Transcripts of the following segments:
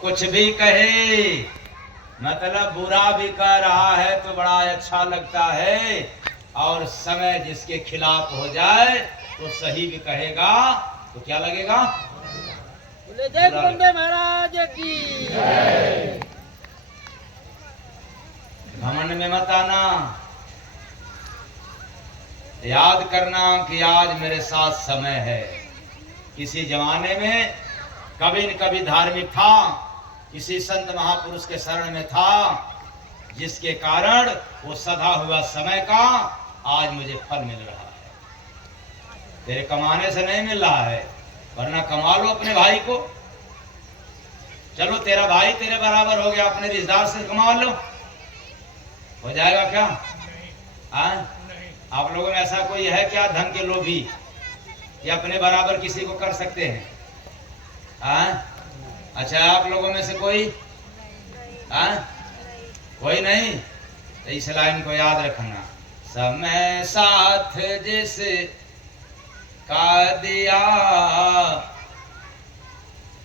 कुछ भी कहे, मतलब बुरा भी कह रहा है तो बड़ा अच्छा लगता है, और समय जिसके खिलाफ हो जाए तो सही भी कहेगा तो क्या लगेगा? बोले जय बंदे महाराज की। घमंड में मत आना, याद करना कि आज मेरे साथ समय है। किसी जमाने में कभी न कभी धार्मिक था, किसी संत महापुरुष के शरण में था, जिसके कारण वो सधा हुआ समय का आज मुझे फल मिल रहा है। तेरे कमाने से नहीं मिल रहा है, वरना कमा लो अपने भाई को। चलो तेरा भाई तेरे बराबर हो गया, अपने रिश्तेदार से कमा लो, हो जाएगा क्या? आप लोगों में ऐसा कोई है क्या धन के लोभी, या अपने बराबर किसी को कर सकते हैं? अच्छा, आप लोगों में से कोई कोई नहीं? तो इस लाइन को याद रखना, समय साथ जिस का दिया,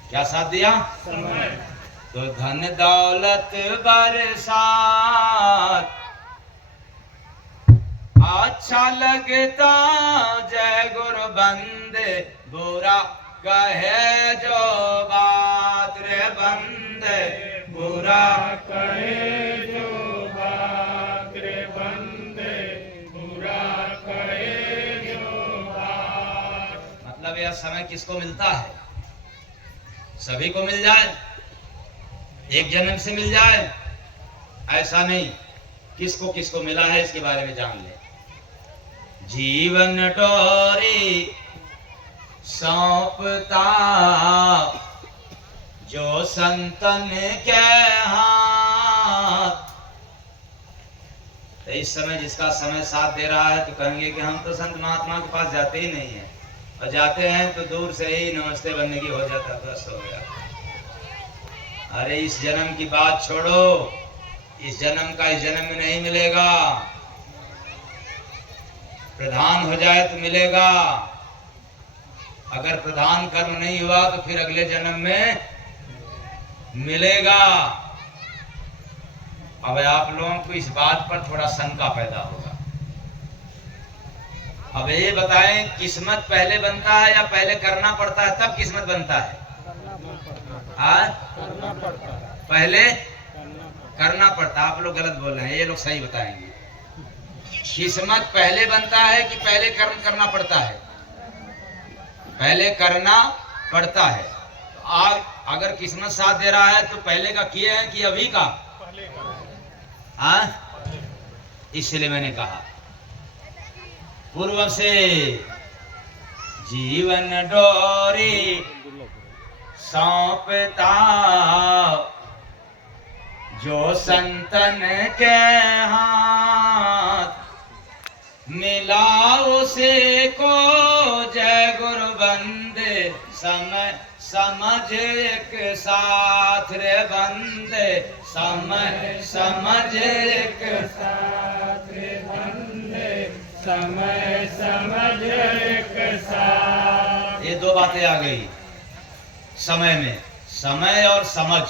क्या साथ दिया? समय। तो धन दौलत बरसात अच्छा लगता, जय गुरु बंदे बुरा कहे जो बात रे बंदे, बुरा कहे जो बात रे बंदे, बुरा कहे जो बात। मतलब यह समय किसको मिलता है? सभी को मिल जाए, एक जन्म से मिल जाए ऐसा नहीं, किसको किसको मिला है इसके बारे में जान ले। जीवन डोरी सौंपता जो संतन के हाथ। तो इस समय जिसका समय साथ दे रहा है तो कहेंगे कि हम तो संत महात्मा के पास जाते ही नहीं है, और जाते हैं तो दूर से ही नमस्ते बनने की हो जाता, बस हो गया। अरे इस जन्म की बात छोड़ो, इस जन्म का इस जन्म में नहीं मिलेगा, प्रधान हो जाए तो मिलेगा। अगर प्रधान कर्म नहीं हुआ तो फिर अगले जन्म में मिलेगा। अब आप लोगों को इस बात पर थोड़ा शंका पैदा होगा। अब ये बताएं, किस्मत पहले बनता है या पहले करना पड़ता है तब किस्मत बनता है? पहले करना पड़ता। आप लोग गलत बोल रहे हैं, ये लोग सही बताएंगे। किस्मत पहले बनता है कि पहले कर्म करना पड़ता है? पहले करना पड़ता है। अगर किस्मत साथ दे रहा है तो पहले का किए हैं कि अभी का? इसलिए मैंने कहा पूर्व से जीवन डोरी सौंपता जो संतन के हाथ, मिला उसे को जय गुरु बंदे, समय समझ एक साथ रे बंदे, समय समझ एक साथ रे बंदे, समय समझ एक साथ। ये दो बातें आ गई समय में, समय और समझ,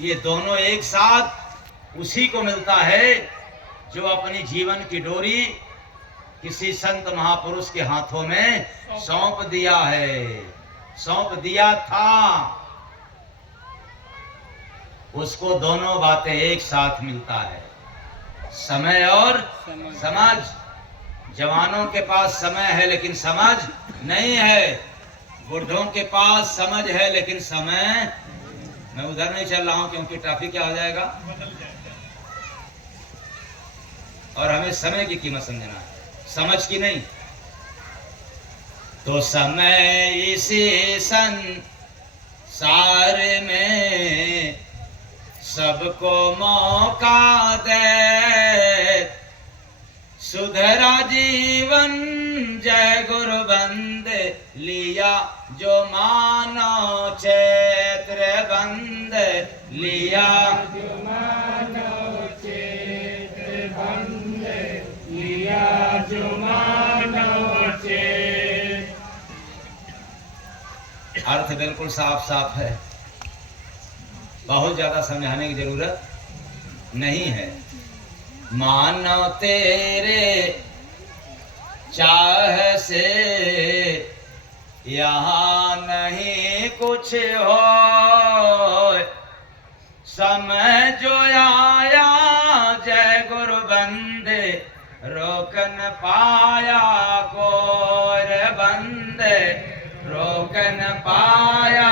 ये दोनों एक साथ उसी को मिलता है जो अपनी जीवन की डोरी किसी संत महापुरुष के हाथों में सौंप दिया है, सौंप दिया था। उसको दोनों बातें एक साथ मिलता है, समय और समझ। जवानों के पास समय है लेकिन समझ नहीं है, बुढ़ों के पास समझ है लेकिन समय। मैं उधर नहीं चल रहा हूं क्योंकि ट्रैफिक क्या हो जाएगा, और हमें समय की कीमत समझना है, समझ की नहीं। तो समय इसी संसार में सबको मौका दे, सुधरा जीवन जय गुरु बंदे, लिया जो मानो क्षेत्र बंदे, लिया जो मानो क्षेत्र बंदे, लिया जो मानो क्षेत्र। अर्थ बिल्कुल साफ साफ है। बहुत ज्यादा समझाने की जरूरत नहीं है। मानो तेरे चाह से यहाँ नहीं कुछ हो, समय जो आया जय गुरु बंदे, रोक न पाया कोई बंदे, रोक न पाया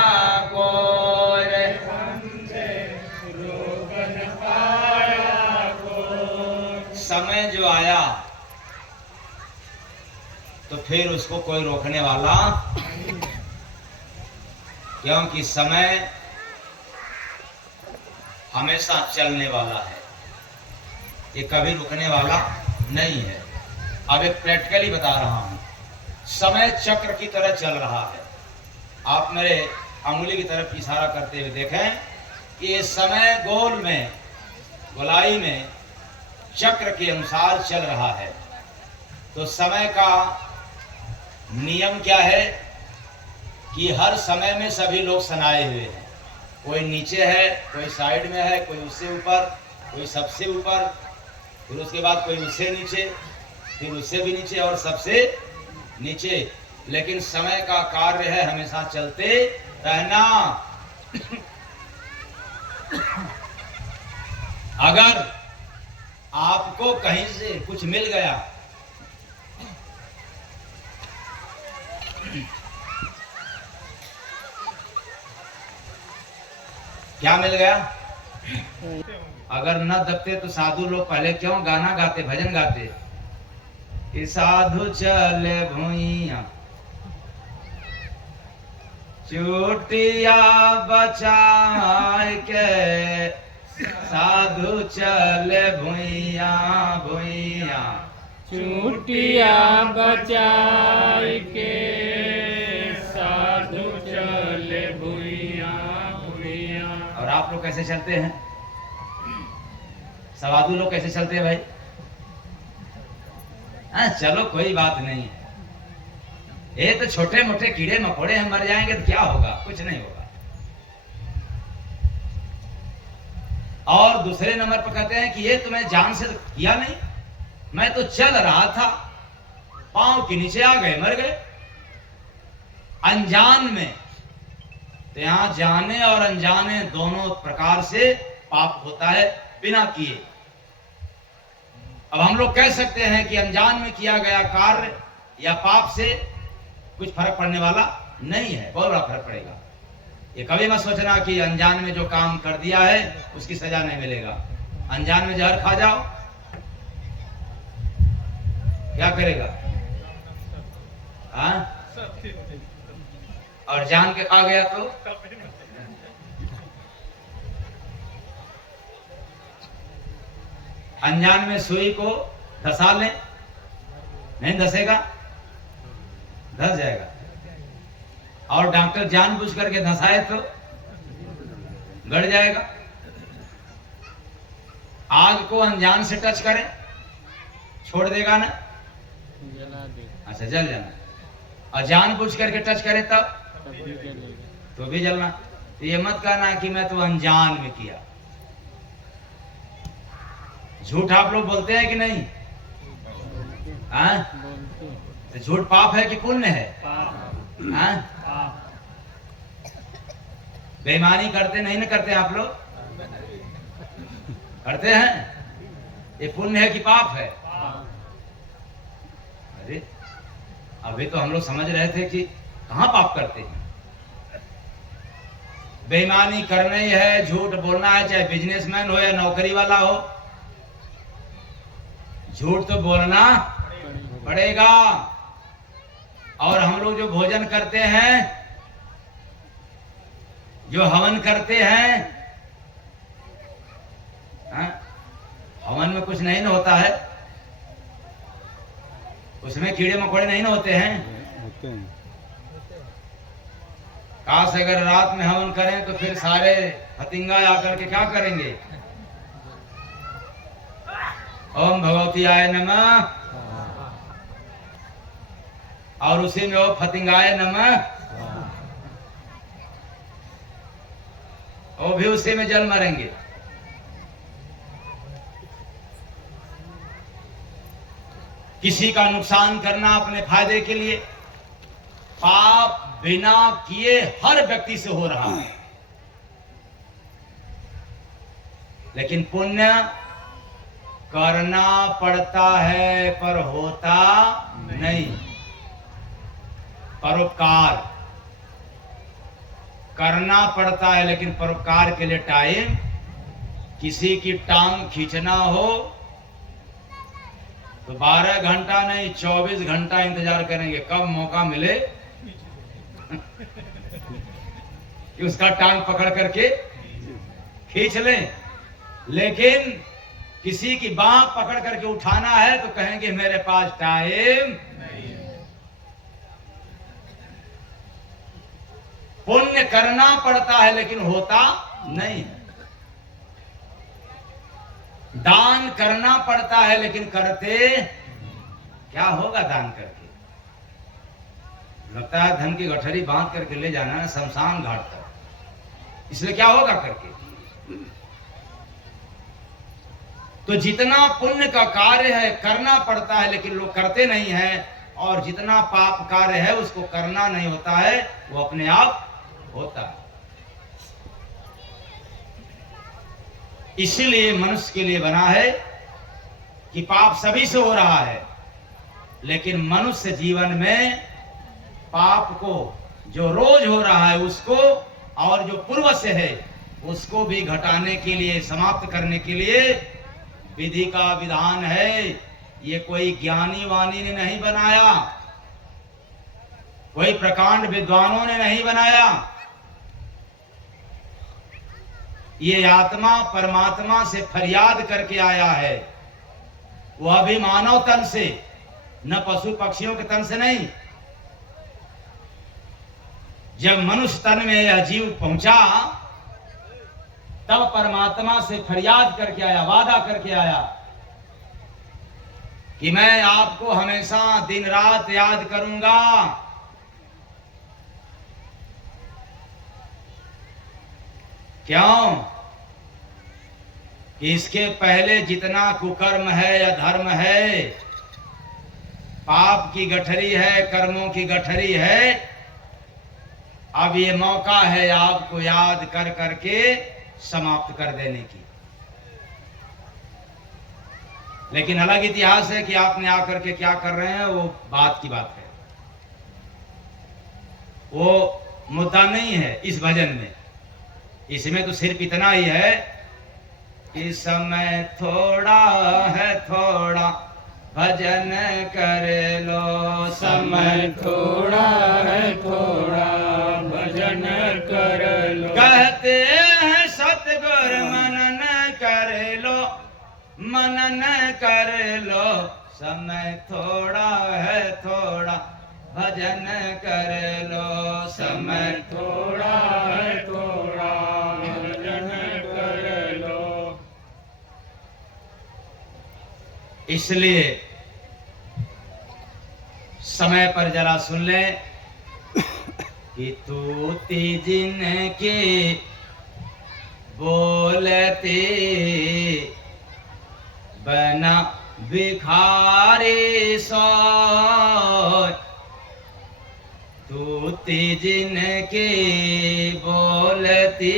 कोई बंदे, रोक न पाया कोई। समय जो आया तो फिर उसको कोई रोकने वाला, क्योंकि समय हमेशा चलने वाला है, ये कभी रुकने वाला नहीं है। अब एक प्रैक्टिकली बता रहा हूं, समय चक्र की तरह चल रहा है। आप मेरे अंगुली की तरफ इशारा करते हुए देखें कि ये समय गोल में, गोलाई में चक्र के अनुसार चल रहा है। तो समय का नियम क्या है कि हर समय में सभी लोग सनाए हुए हैं। कोई नीचे है, कोई साइड में है, कोई उससे ऊपर, कोई सबसे ऊपर, फिर उसके बाद कोई उससे नीचे, फिर उससे भी नीचे और सबसे नीचे। लेकिन समय का कार्य है हमेशा चलते रहना। अगर आपको कहीं से कुछ मिल गया, क्या मिल गया? अगर न दबते तो साधु लोग पहले क्यों गाना गाते, भजन गाते कि साधु चले भुइया चोटिया बचा के, साधु चले भुइया भुइया चूटिया बचाई के, साधु चले भुइया भुइया। और आप लोग कैसे चलते हैं? साधु लोग कैसे चलते हैं भाई? चलो कोई बात नहीं है, ये तो छोटे मोटे कीड़े मकोड़े हैं, मर जाएंगे तो क्या होगा, कुछ नहीं होगा। और दूसरे नंबर पर कहते हैं कि ये तुम्हें जान से तो किया नहीं, मैं तो चल रहा था, पांव के नीचे आ गए, मर गए। अनजान में तो यहां जाने और अनजाने दोनों प्रकार से पाप होता है बिना किए। अब हम लोग कह सकते हैं कि अनजान में किया गया कार्य या पाप से कुछ फर्क पड़ने वाला नहीं है, बहुत बड़ा फर्क पड़ेगा। ये कभी मत सोचना कि अनजान में जो काम कर दिया है उसकी सजा नहीं मिलेगा। अनजान में जहर खा जाओ, क्या करेगा? हाँ? और जान के खा गया तो अनजान में सुई को धसा ले, नहीं धसेगा, धस जाएगा। और डॉक्टर जानबूझ करके धसाए तो गड़ जाएगा। आग को अनजान से टच करें, छोड़ देगा ना? जला दे, अच्छा, जल जाना। और जानबूझ करके टच करे तब तब भी जलेगा। तो भी जलना। तो ये मत कहना कि मैं तो अनजान में किया। झूठ आप लोग बोलते हैं कि नहीं? हाँ? बोलते हैं। तो झूठ पाप है कि पुण्य है? हाँ? बेईमानी करते नहीं ना करते आप लोग? करते हैं? ये पुण्य है कि पाप है? अरे अभी तो हम लोग समझ रहे थे कि कहां पाप करते हैं। बेईमानी करना ही है, झूठ बोलना है, चाहे बिजनेसमैन हो या नौकरी वाला हो, झूठ तो बोलना पड़ेगा। और हम लोग जो भोजन करते हैं, जो हवन करते हैं, हाँ? हवन में कुछ नहीं ना होता है, उसमें कीड़े मकोड़े नहीं ना होते हैं। काश अगर रात में हवन करें तो फिर सारे फतिंगा आकर के क्या करेंगे? ओम भगवती आय नमः, और उसी में ओ फतिंगाय नमः, वो भी उसी में जल मरेंगे। किसी का नुकसान करना अपने फायदे के लिए, पाप बिना किए हर व्यक्ति से हो रहा है, लेकिन पुण्य करना पड़ता है पर होता नहीं। परोपकार करना पड़ता है, लेकिन परोपकार के लिए टाइम, किसी की टांग खींचना हो तो 12 घंटा नहीं 24 घंटा इंतजार करेंगे, कब मौका मिले कि उसका टांग पकड़ करके खींच लें। लेकिन किसी की बांह पकड़ करके उठाना है तो कहेंगे मेरे पास टाइम नहीं। पुण्य करना पड़ता है लेकिन होता नहीं। दान करना पड़ता है लेकिन करते क्या होगा दान करके? लगता है धन की गठरी बांध करके ले जाना है शमशान घाट तक, इसलिए क्या होगा करके? तो जितना पुण्य का कार्य है करना पड़ता है लेकिन लोग करते नहीं हैं, और जितना पाप कार्य है उसको करना नहीं होता है, वो अपने आप होता है। इसीलिए मनुष्य के लिए बना है कि पाप सभी से हो रहा है, लेकिन मनुष्य जीवन में पाप को जो रोज हो रहा है उसको, और जो पूर्व से है उसको भी घटाने के लिए, समाप्त करने के लिए विधि का विधान है। ये कोई ज्ञानी वाणी ने नहीं बनाया, कोई प्रकांड विद्वानों ने नहीं बनाया, ये आत्मा परमात्मा से फरियाद करके आया है। वह भी मानव तन से, न पशु पक्षियों के तन से नहीं। जब मनुष्य तन में यह जीव पहुंचा तब परमात्मा से फरियाद करके आया, वादा करके आया कि मैं आपको हमेशा दिन रात याद करूंगा। क्यों? कि इसके पहले जितना कुकर्म है या धर्म है, पाप की गठरी है, कर्मों की गठरी है, अब ये मौका है आपको याद कर करके समाप्त कर देने की। लेकिन अलग इतिहास है कि आपने आकर के क्या कर रहे हैं, वो बात की बात है, वो मुद्दा नहीं है इस भजन में। इसमें तो सिर्फ इतना ही है कि समय थोड़ा है, थोड़ा भजन कर लो। समय थोड़ा है, थोड़ा भजन कर लो। कहते हैं सतगुरु मनन कर लो, मनन कर लो। समय थोड़ा है, थोड़ा भजन कर लो। समय थोड़ा है, थोड़ा भजन कर लो। इसलिए समय पर जरा सुन ले कि तूती जिनके बोलते बना भिखारी सोय। तूती जिनके बोलती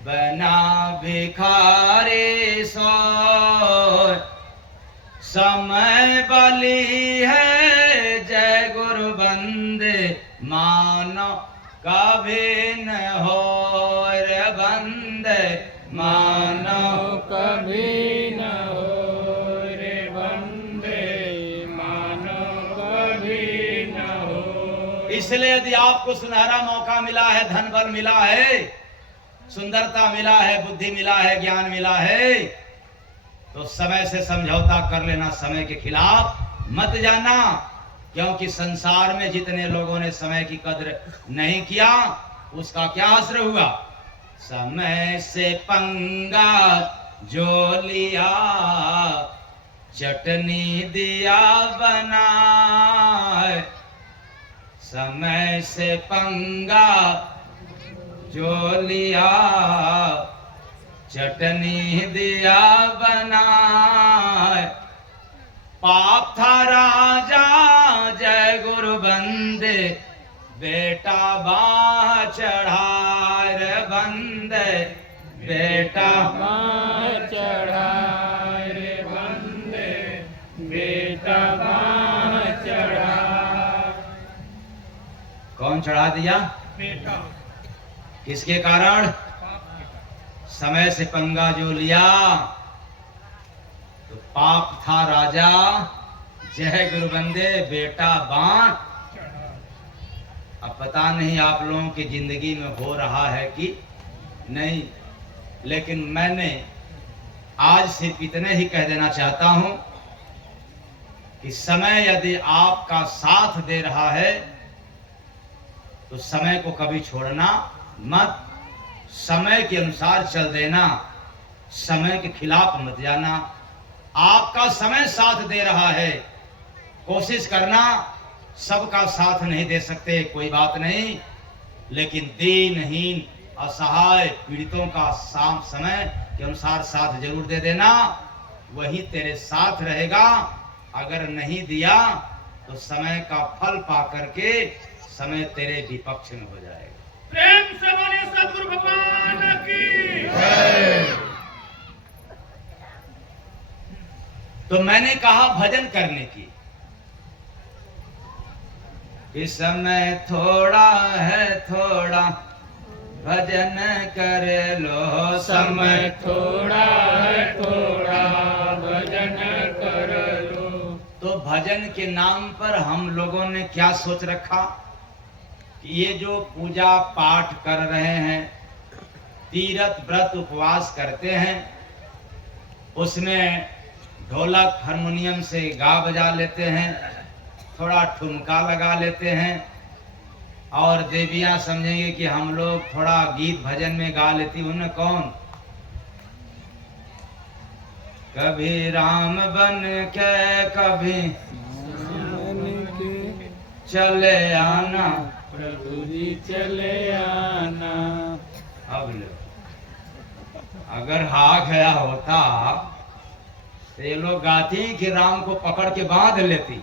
बना भिखारी सोय। समय बली है जय गुरु बंदे, मानो कभी न हो रे बंदे, मानो कभी न हो रे बंदे, मानो कभी न हो। इसलिए यदि आपको सुनहरा मौका मिला है, धन बल मिला है, सुंदरता मिला है, बुद्धि मिला है, ज्ञान मिला है, तो समय से समझौता कर लेना, समय के खिलाफ मत जाना। क्योंकि संसार में जितने लोगों ने समय की कद्र नहीं किया उसका क्या असर हुआ? समय से पंगा जो लिया, चटनी दिया बनाए। समय से पंगा जो लिया चटनी दिया बनाए। पाप था राजा जय गुरु बंदे, बेटा बाह चढ़ाए रे बंदे, बेटा बाह चढ़ाए रे बंदे, बेटा बाह चढ़ा। कौन चढ़ा दिया? बेटा। किसके कारण? समय से पंगा जो लिया तो पाप था राजा जय गुरु बंदे, बेटा बांट। अब पता नहीं आप लोगों की जिंदगी में हो रहा है कि नहीं, लेकिन मैंने आज सिर्फ इतने ही कह देना चाहता हूं कि समय यदि आपका साथ दे रहा है तो समय को कभी छोड़ना मत, समय के अनुसार चल देना, समय के खिलाफ मत जाना। आपका समय साथ दे रहा है, कोशिश करना। सबका साथ नहीं दे सकते, कोई बात नहीं, लेकिन दीनहीन असहाय पीड़ितों का समय के अनुसार साथ जरूर दे देना, वही तेरे साथ रहेगा। अगर नहीं दिया तो समय का फल पा करके समय तेरे विपक्ष में हो जाएगा। प्रेम से बोलिए सद्गुरु भगवान की जय। तो मैंने कहा भजन करने की, कि समय थोड़ा है थोड़ा भजन कर लो, समय थोड़ा है थोड़ा भजन कर लो। तो भजन के नाम पर हम लोगों ने क्या सोच रखा कि ये जो पूजा पाठ कर रहे हैं, तीरथ व्रत उपवास करते हैं, उसमें ढोलक हारमोनियम से गा बजा लेते हैं, थोड़ा ठुमका लगा लेते हैं, और देवियां समझेंगे कि हम लोग थोड़ा गीत भजन में गा लेती। उन्हें कौन? कभी राम बन के कभी चले आना, प्रभु जी चले आना। अब लो, अगर हा गया होता तो ये लोग गाती कि राम को पकड़ के बांध लेती।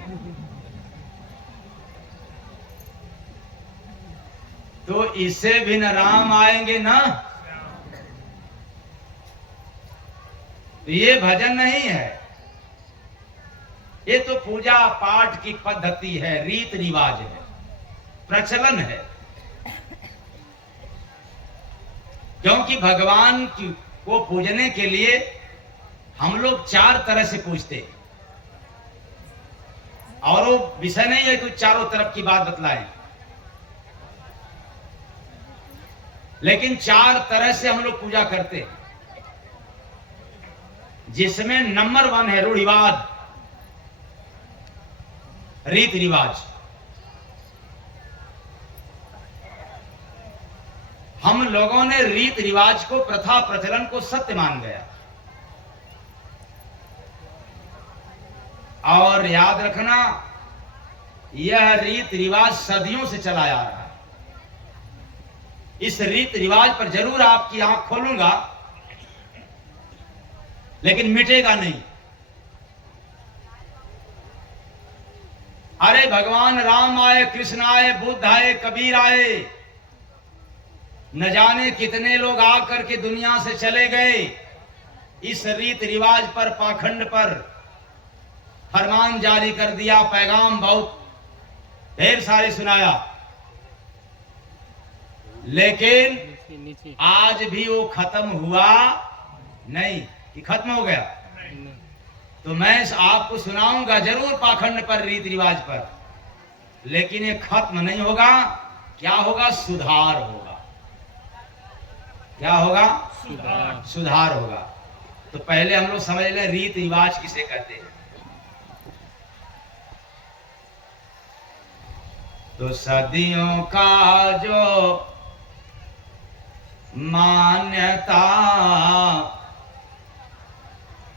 तो इससे भी न राम आएंगे ना। तो ये भजन नहीं है, ये तो पूजा पाठ की पद्धति है, रीत रिवाज है, प्रचलन है। क्योंकि भगवान को पूजने के लिए हम लोग 4 तरह से पूजते हैं, और वो विषय नहीं है कि चारों तरफ की बात बतलाएं, लेकिन 4 तरह से हम लोग पूजा करते हैं, जिसमें नंबर 1 है रूढ़िवाद, रीत रिवाज। हम लोगों ने रीत रिवाज को, प्रथा प्रचलन को सत्य मान गया। और याद रखना, यह रीत रिवाज सदियों से चला आ रहा है। इस रीत रिवाज पर जरूर आपकी आंख खोलूंगा, लेकिन मिटेगा नहीं। अरे भगवान राम आए, कृष्ण आए, बुद्ध आए, कबीर आए, न जाने कितने लोग आकर के दुनिया से चले गए। इस रीत रिवाज पर, पाखंड पर फरमान जारी कर दिया, पैगाम बहुत ढेर सारे सुनाया, लेकिन आज भी वो खत्म हुआ नहीं कि खत्म हो गया। तो मैं आपको सुनाऊंगा जरूर पाखंड पर, रीत रिवाज पर, लेकिन ये खत्म नहीं होगा। क्या होगा? सुधार होगा। क्या होगा? सुधार। सुधार होगा। तो पहले हम लोग समझ लें रीत रिवाज किसे कहते हैं। तो सदियों का जो मान्यता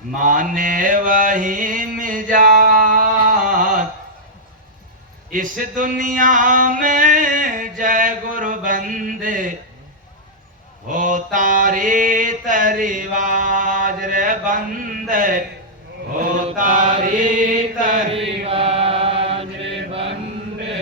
माने वही मिजात, इस दुनिया में जय गुरु बंदे होता रीत रिवाज रे बंदे, होता रीत रिवाज रे बंदे,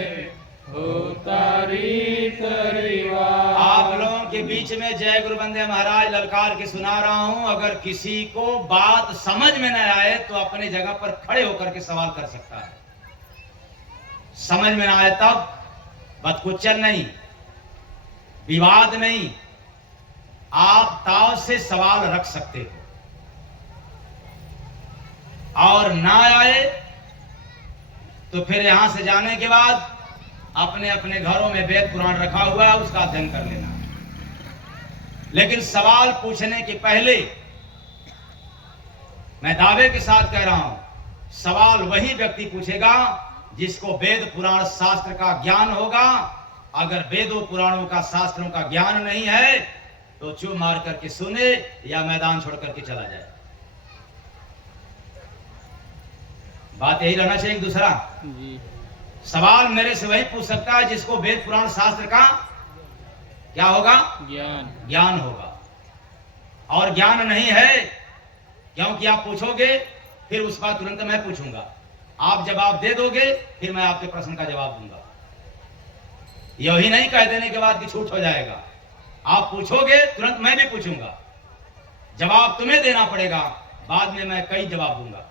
होता रीत रिवाज। आप लोगों के बीच में जय गुरु बंदे महाराज ललकार के सुना रहा हूं। अगर किसी को बात समझ में न आए तो अपने जगह पर खड़े होकर के सवाल कर सकता है। समझ में न आए तब बदकुचन नहीं, विवाद नहीं, आप ताव से सवाल रख सकते हो। और ना आए तो फिर यहां से जाने के बाद अपने अपने घरों में वेद पुराण रखा हुआ है, उसका अध्ययन कर लेना। लेकिन सवाल पूछने के पहले मैं दावे के साथ कह रहा हूं, सवाल वही व्यक्ति पूछेगा जिसको वेद पुराण शास्त्र का ज्ञान होगा। अगर वेदों पुराणों का शास्त्रों का ज्ञान नहीं है तो चुप मार करके सुने या मैदान छोड़ करके चला जाए। बात यही रहना चाहिए। दूसरा जी, सवाल मेरे से वही पूछ सकता है जिसको वेद पुराण शास्त्र का क्या होगा, ज्ञान होगा। और ज्ञान नहीं है, क्योंकि आप पूछोगे फिर उस बात तुरंत मैं पूछूंगा, आप जवाब दे दोगे फिर मैं आपके प्रश्न का जवाब दूंगा। यही नहीं कह देने के बाद कि छूट हो जाएगा। आप पूछोगे तुरंत मैं भी पूछूंगा, जवाब तुम्हें देना पड़ेगा, बाद में मैं कई जवाब दूंगा।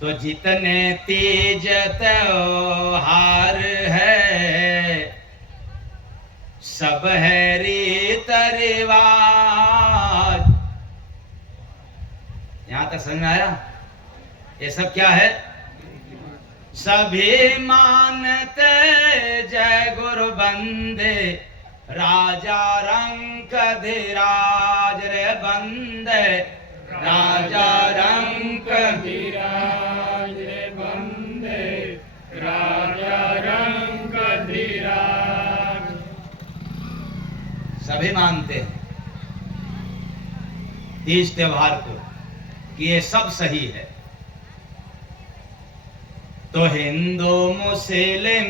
तो जितने तीज त्योहार है सब है रीत रिवाज। यहां तक समझ में आया? ये सब क्या है? सभी मानते जय गुरु बंदे, राजा रंग धीराज रे बंदे, राजा रंग धीराज रे बंदे, राजा रंग धीराज। सभी मानते हैं तीज त्योहार को कि ये सब सही है। तो हिंदू मुस्लिम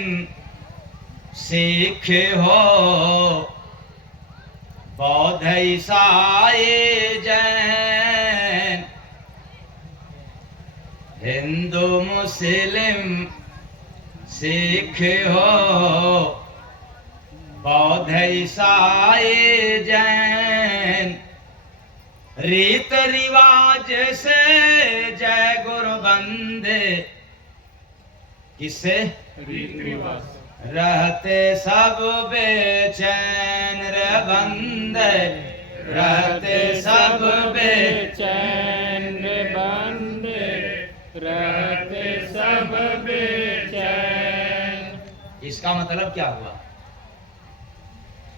सिख हो बौद्ध ईसाई जैन, हिंदू मुस्लिम सिख हो बौद्ध ईसाई जैन, रीत रिवाज से जय गुरु बंदे, किससे? रीत रिवाज। रहते सब बेचैन रे बंदे, रहते सब बेचैन रे बंदे, रहते सब बेचैन। इसका मतलब क्या हुआ?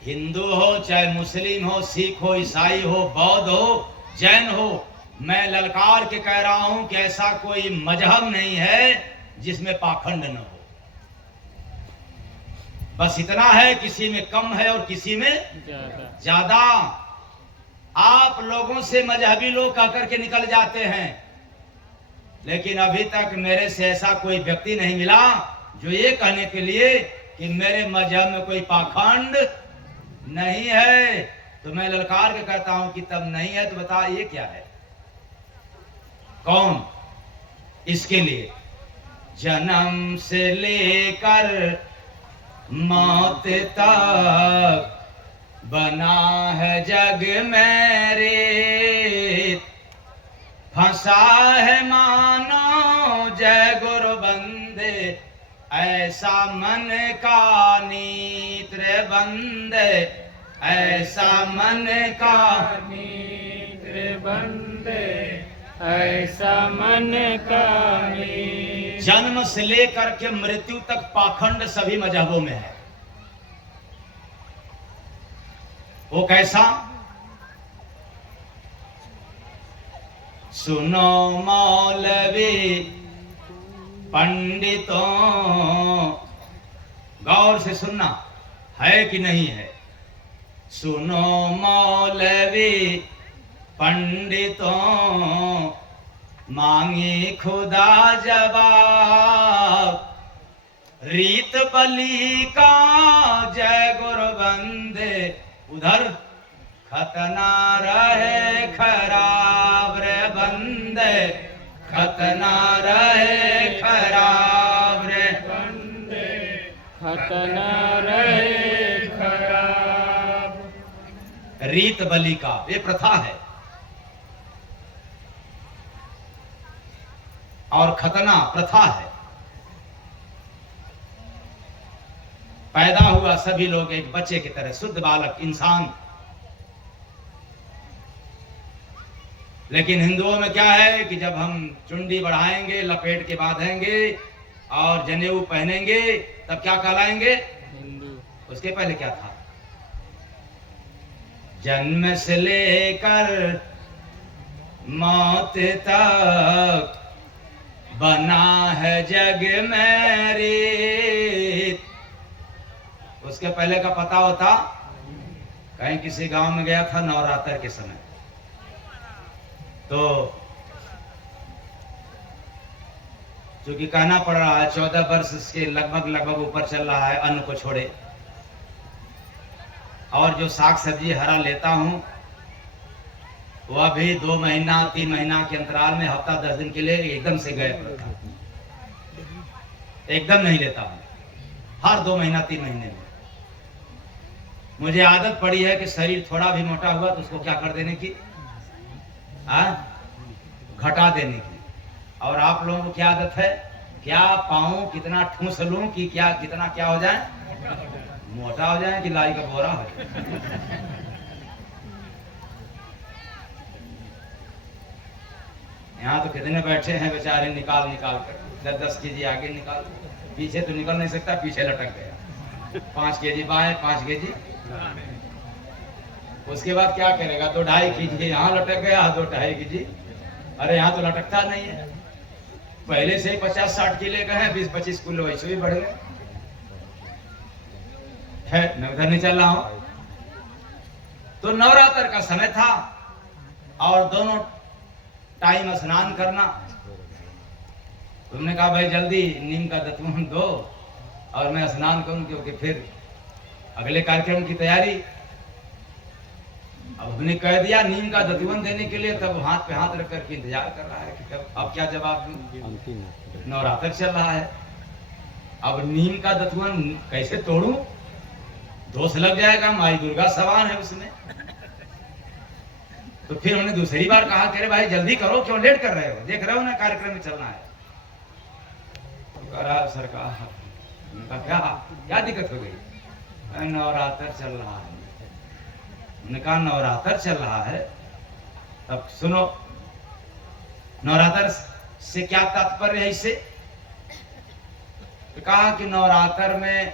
हिंदू हो चाहे मुस्लिम हो, सिख हो, ईसाई हो, बौद्ध हो, जैन हो, मैं ललकार के कह रहा हूं कि ऐसा कोई मजहब नहीं है जिसमें पाखंड न हो। बस इतना है, किसी में कम है और किसी में ज्यादा। आप लोगों से मजहबी लोग कह करके निकल जाते हैं, लेकिन अभी तक मेरे से ऐसा कोई व्यक्ति नहीं मिला जो ये कहने के लिए कि मेरे मजहब में कोई पाखंड नहीं है। तो मैं ललकार के कहता हूं कि तब नहीं है तो बता ये क्या है? कौन? इसके लिए जन्म से लेकर मौत तक बना है जग में रीत, फंसा है मानो जय गुरु बंदे, ऐसा मन का नीत रे बंदे, ऐसा मन का नीत रे बंदे, ऐसा मन का नीत। जन्म से लेकर के मृत्यु तक पाखंड सभी मजहबों में है। वो कैसा? सुनो मौलवी पंडितों, गौर से सुनना है कि नहीं है। सुनो मौलवी पंडितों, मांगी खुदा जवाब, रीत बलि का जय गुरु बंदे, उधर खतना रहे खराब रे बंदे, खतना रहे खराब रे बंदे, खतना रहे खराब। रीत बलि का ये प्रथा है, और खतना प्रथा है। पैदा हुआ सभी लोग एक बच्चे की तरह, शुद्ध बालक इंसान। लेकिन हिंदुओं में क्या है कि जब हम चुंडी बढ़ाएंगे, लपेट के बांधेंगे और जनेऊ पहनेंगे, तब क्या कहलाएंगे? हिंदू। उसके पहले क्या था? जन्म से लेकर मौत तक बना है जग में रीत। उसके पहले का पता होता? कहीं किसी गांव में गया था नवरात्र के समय, तो चूंकि कहना पड़ रहा है 14 वर्ष इसके लगभग ऊपर चल रहा है, अन्न को छोड़े, और जो साग सब्जी हरा लेता हूं वह भी 2 महीना 3 महीना के अंतराल में, हफ्ता 10 दिन के लिए एकदम से गए, एकदम नहीं लेता हूं, हर 2 महीना 3 महीने में। मुझे आदत पड़ी है कि शरीर थोड़ा भी मोटा हुआ तो उसको क्या कर देने की, घटा देने की। और आप लोगों को क्या आदत है? क्या पाऊं, कितना ठूस लूं कि क्या कितना क्या हो जाए, मोटा हो जाए कि लाई का बोरा हो जाए। यहाँ तो कितने बैठे हैं बेचारे, निकाल निकाल कर 10-10 केजी आगे निकाल, पीछे तो निकल नहीं सकता, पीछे लटक गया। 5 केजी बाएं, 5 केजी, उसके बाद क्या करेगा? 2-2.5 केजी यहाँ लटक गया, 2-2.5 केजी, अरे यहाँ तो लटकता नहीं है। पहले से ही 50-60 किलो का है, 20-25 किलो वैसे भी बढ़ गए। है मैं उधर नहीं चल रहा हूं। तो नवरात्र का समय था और दोनों टाइम स्नान करना। तुमने कहा भाई जल्दी नीम का दतवन दो और मैं स्नान करूं, क्योंकि फिर अगले कार्यक्रम की तैयारी। अब हमने कह दिया नीम का दतवन देने के लिए, तब हाथ पे हाथ रख करके इंतजार कर रहा है कि कब अब क्या जवाब दूं। नवरात्र चल रहा है, अब नीम का दतवन कैसे तोड़ूं? दोष लग जाएगा, माई दुर्गा सवार है उसमें। तो फिर उन्होंने दूसरी बार कहा कि अरे भाई जल्दी करो, क्यों लेट कर रहे हो, देख रहे हो ना कार्यक्रम में चलना है। तो सरकार उनका क्या दिक्कत हो गई? नवरात्र चल रहा है। उन्होंने कहा नवरात्र चल रहा है, तब सुनो नवरात्र से क्या तात्पर्य है इससे? तो कहा कि नवरात्र में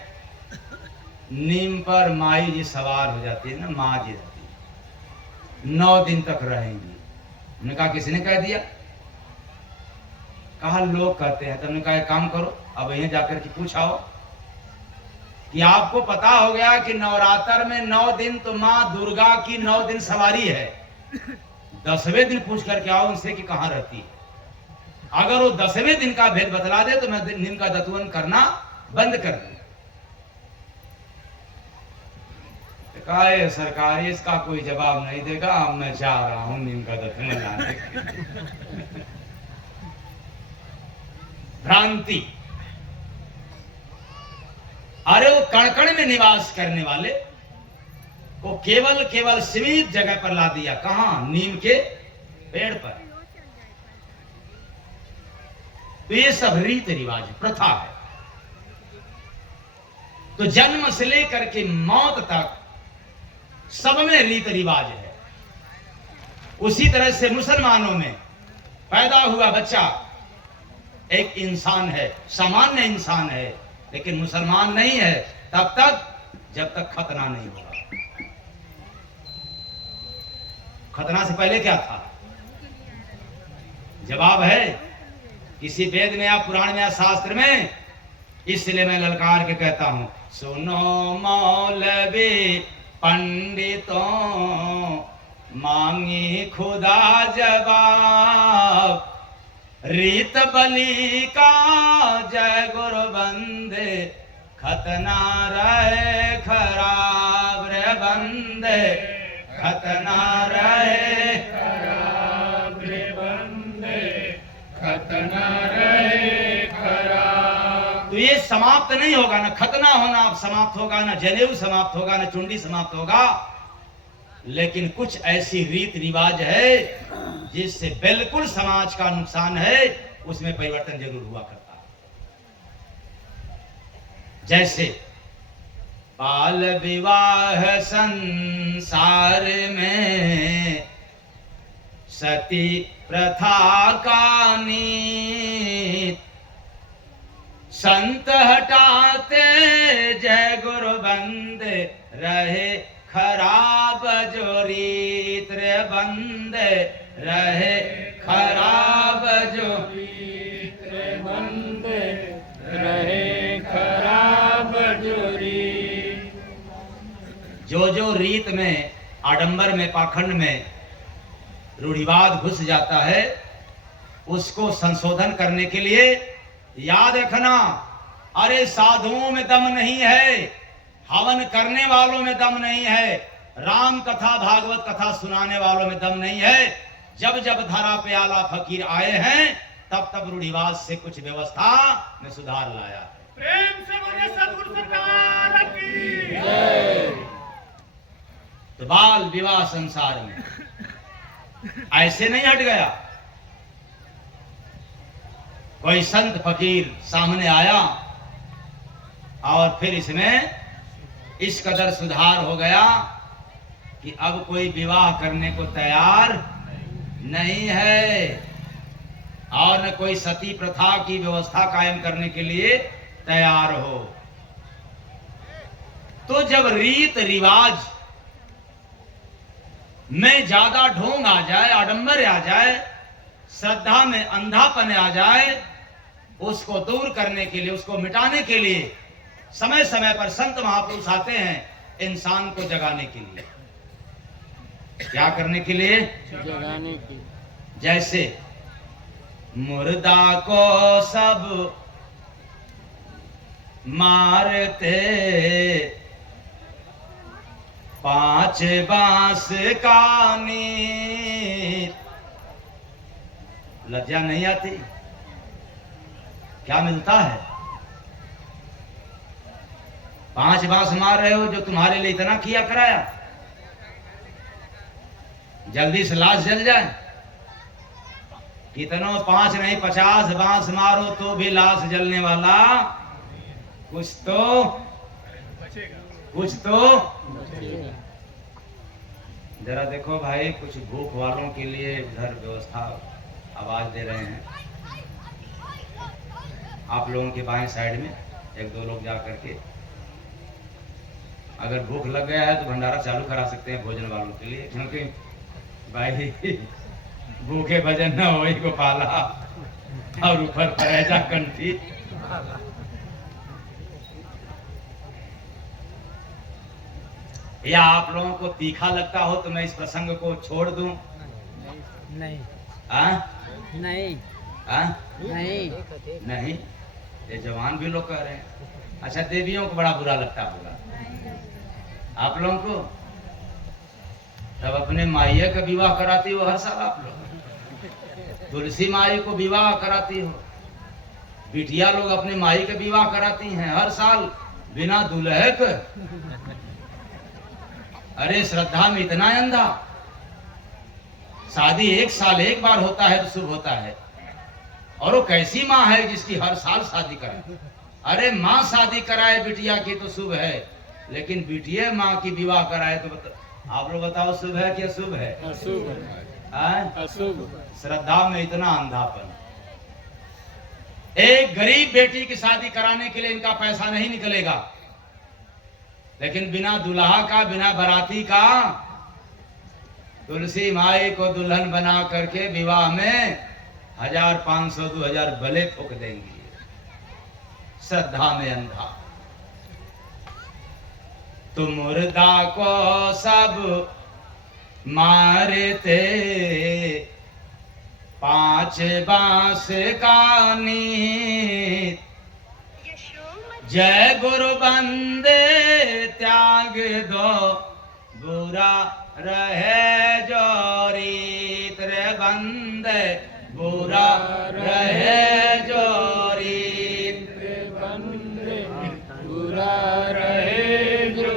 नीम पर माई जी सवार हो जाती है ना, माँ जी रहती है, 9 दिन तक रहेंगी। उन्होंने कहा किसने कह दिया? कहा लोग कहते हैं। तो उन्होंने कहा एक काम करो, अब यहीं जाकर के पूछाओ कि आपको पता हो गया कि नवरात्र में 9 दिन तो माँ दुर्गा की 9 दिन सवारी है। 10वें दिन पूछ करके आओ उनसे कि कहाँ रहती है। अगर वो 10वें दिन का भेद बतला दे तो मैं नीम का दतवन करना बंद कर दूं। कहा सरकार इसका कोई जवाब नहीं देगा, अब मैं जा रहा हूं नीम का दतवन लाने। भ्रांति। अरे वो कण में निवास करने वाले को केवल सीमित जगह पर ला दिया। कहां? नीम के पेड़ पर। तो ये सब रीति रिवाज प्रथा है। तो जन्म से लेकर के मौत तक सब में रीति रिवाज है। उसी तरह से मुसलमानों में पैदा हुआ बच्चा एक इंसान है, सामान्य इंसान है, लेकिन मुसलमान नहीं है तब तक जब तक खतना नहीं होगा। खतना से पहले क्या था? जवाब है किसी वेद में या पुराण में या शास्त्र में। इसलिए मैं ललकार के कहता हूं, सुनो मौलवी पंडितों, मांगी खुदा जवाब, रीत बलि का जय गुरु बंदे खतना रहे खराब रे बंदे खतना रहे खराब रे बंदे खतना रहे खराब। तो ये समाप्त नहीं होगा, ना खतना होना अब समाप्त होगा, ना जनेऊ समाप्त होगा, ना चुंडी समाप्त होगा, लेकिन कुछ ऐसी रीत रिवाज है जिससे बिल्कुल समाज का नुकसान है, उसमें परिवर्तन जरूर हुआ करता है। जैसे बाल विवाह संसार में सती प्रथा का नीत, संत हटाते जय गुरु बंदे रहे खराब जो रीत रे बंदे रहे खराब जो रीत रे बंदे रहे खराब जो रीत। जो रीत में, आडंबर में, पाखंड में रूढ़िवाद घुस जाता है, उसको संशोधन करने के लिए याद रखना, अरे साधुओं में दम नहीं है, हवन करने वालों में दम नहीं है, राम कथा भागवत कथा सुनाने वालों में दम नहीं है। जब जब धरा पे आला फकीर आए हैं, तब तब रूढ़िवाद से कुछ व्यवस्था में सुधार लाया है। प्रेम से बोले सद्गुरु सरकार की जय। तो बाल विवाह संसार में ऐसे नहीं हट गया। कोई संत फकीर सामने आया और फिर इसमें इस कदर सुधार हो गया कि अब कोई विवाह करने को तैयार नहीं है और न कोई सती प्रथा की व्यवस्था कायम करने के लिए तैयार हो। तो जब रीत रिवाज में ज्यादा ढोंग आ जाए, आडंबर आ जाए, श्रद्धा में अंधापन आ जाए, उसको दूर करने के लिए, उसको मिटाने के लिए समय समय पर संत महापुरुष आते हैं इंसान को जगाने के लिए। क्या करने के लिए? जगाने की। जैसे मुर्दा को सब मारते, 5 बांस का नीत, लज्जा नहीं आती? क्या मिलता है? 5 बांस मार रहे हो जो तुम्हारे लिए इतना किया कराया, जल्दी से लाश जल जाए। कितनों 5 नहीं 50 बांस मारो तो भी लाश जलने वाला कुछ तो जरा देखो भाई, कुछ भूख वालों के लिए उधर व्यवस्था आवाज दे रहे हैं। आप लोगों के बाएं साइड में 1-2 लोग जा करके, अगर भूख लग गया है तो भंडारा चालू करा सकते हैं भोजन वालों के लिए, क्योंकि भाई भूखे भजन न हो को पाला और ऊपर फरेजा कंठी। या आप लोगों को तीखा लगता हो तो मैं इस प्रसंग को छोड़ दूं? नहीं। आ? नहीं। आ? नहीं। नहीं, ये जवान भी लोग कह रहे हैं। अच्छा, देवियों को बड़ा बुरा लगता होगा आप लोगों को? तब अपने माइया का विवाह कराती हो हर साल आप लोग, तुलसी माई को विवाह कराती हो, बिटिया लोग अपने माई का विवाह कराती हैं हर साल बिना दुल्हे के। अरे श्रद्धा में इतना अंधा, शादी 1 साल 1 बार होता है तो शुभ होता है, और वो कैसी माँ है जिसकी हर साल शादी कराए? अरे माँ शादी कराए बिटिया की तो शुभ है, लेकिन बिटिया माँ की विवाह कराए तो आप लोग बताओ शुभ है कि अशुभ है? अशुभ। अशुभ। श्रद्धा में इतना अंधापन। एक गरीब बेटी की शादी कराने के लिए इनका पैसा नहीं निकलेगा, लेकिन बिना दुल्हा का, बिना बाराती का तुलसी माई को दुल्हन बना करके विवाह में 1000, 500, 2000 भले ठोक देंगी। श्रद्धा में अंधा। तो मुर्दा को सब मारते, 5 पांच बांस का नीत, जय गुरु बंदे त्याग दो, बुरा रहे जो रीत रे बंदे, बुरा रहे जो रीत रे बंदे, बुरा रहे जो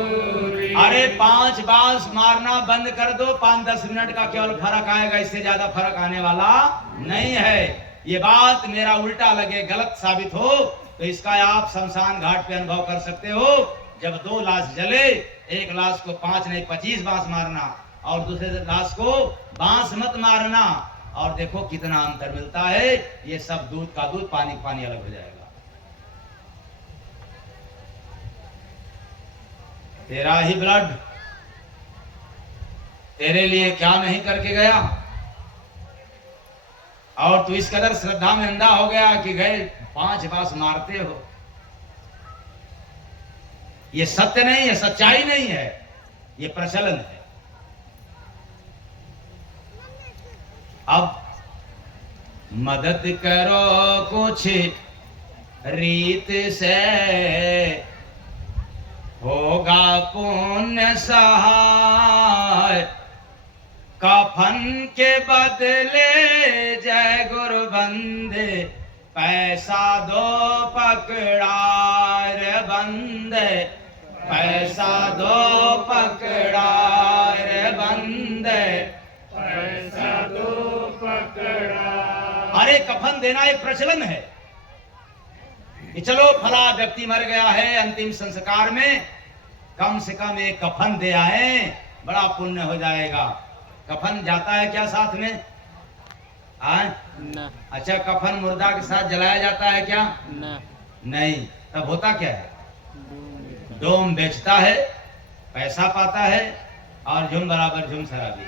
रीत। अरे 5 बांस मारना बंद कर दो, 5-10 मिनट का केवल फर्क आएगा, इससे ज्यादा फर्क आने वाला नहीं है। ये बात मेरा उल्टा लगे, गलत साबित हो तो इसका आप शमशान घाट पे अनुभव कर सकते हो। जब 2 लाश जले, एक लाश को 5 नहीं 25 बांस मारना और दूसरे लाश को बांस मत मारना, और देखो कितना अंतर मिलता है। ये सब दूध का दूध, पानी का पानी अलग हो जाएगा। तेरा ही ब्लड तेरे लिए क्या नहीं करके गया, और तू इस कदर श्रद्धा में अंधा हो गया कि गए 5 बांस मारते हो। ये सत्य नहीं है, सच्चाई नहीं है, ये प्रचलन है। अब मदद करो कुछ रीत से, होगा पुण्य सहाय, कफन के बदले जय गुरु बंदे, पैसा दो पकड़ा रे बंदे, पैसा दो पकड़ा रे बंदे, पैसा दो पकड़ा। अरे कफन देना एक प्रचलन है कि चलो फला व्यक्ति मर गया है, अंतिम संस्कार में कम से कम एक कफन दे आए, बड़ा पुण्य हो जाएगा। कफन जाता है क्या साथ में? ना। अच्छा, कफन मुर्दा के साथ जलाया जाता है क्या? ना। नहीं। तब होता क्या है? डोम बेचता है, पैसा पाता है, और झुम बराबर झुम शराबी,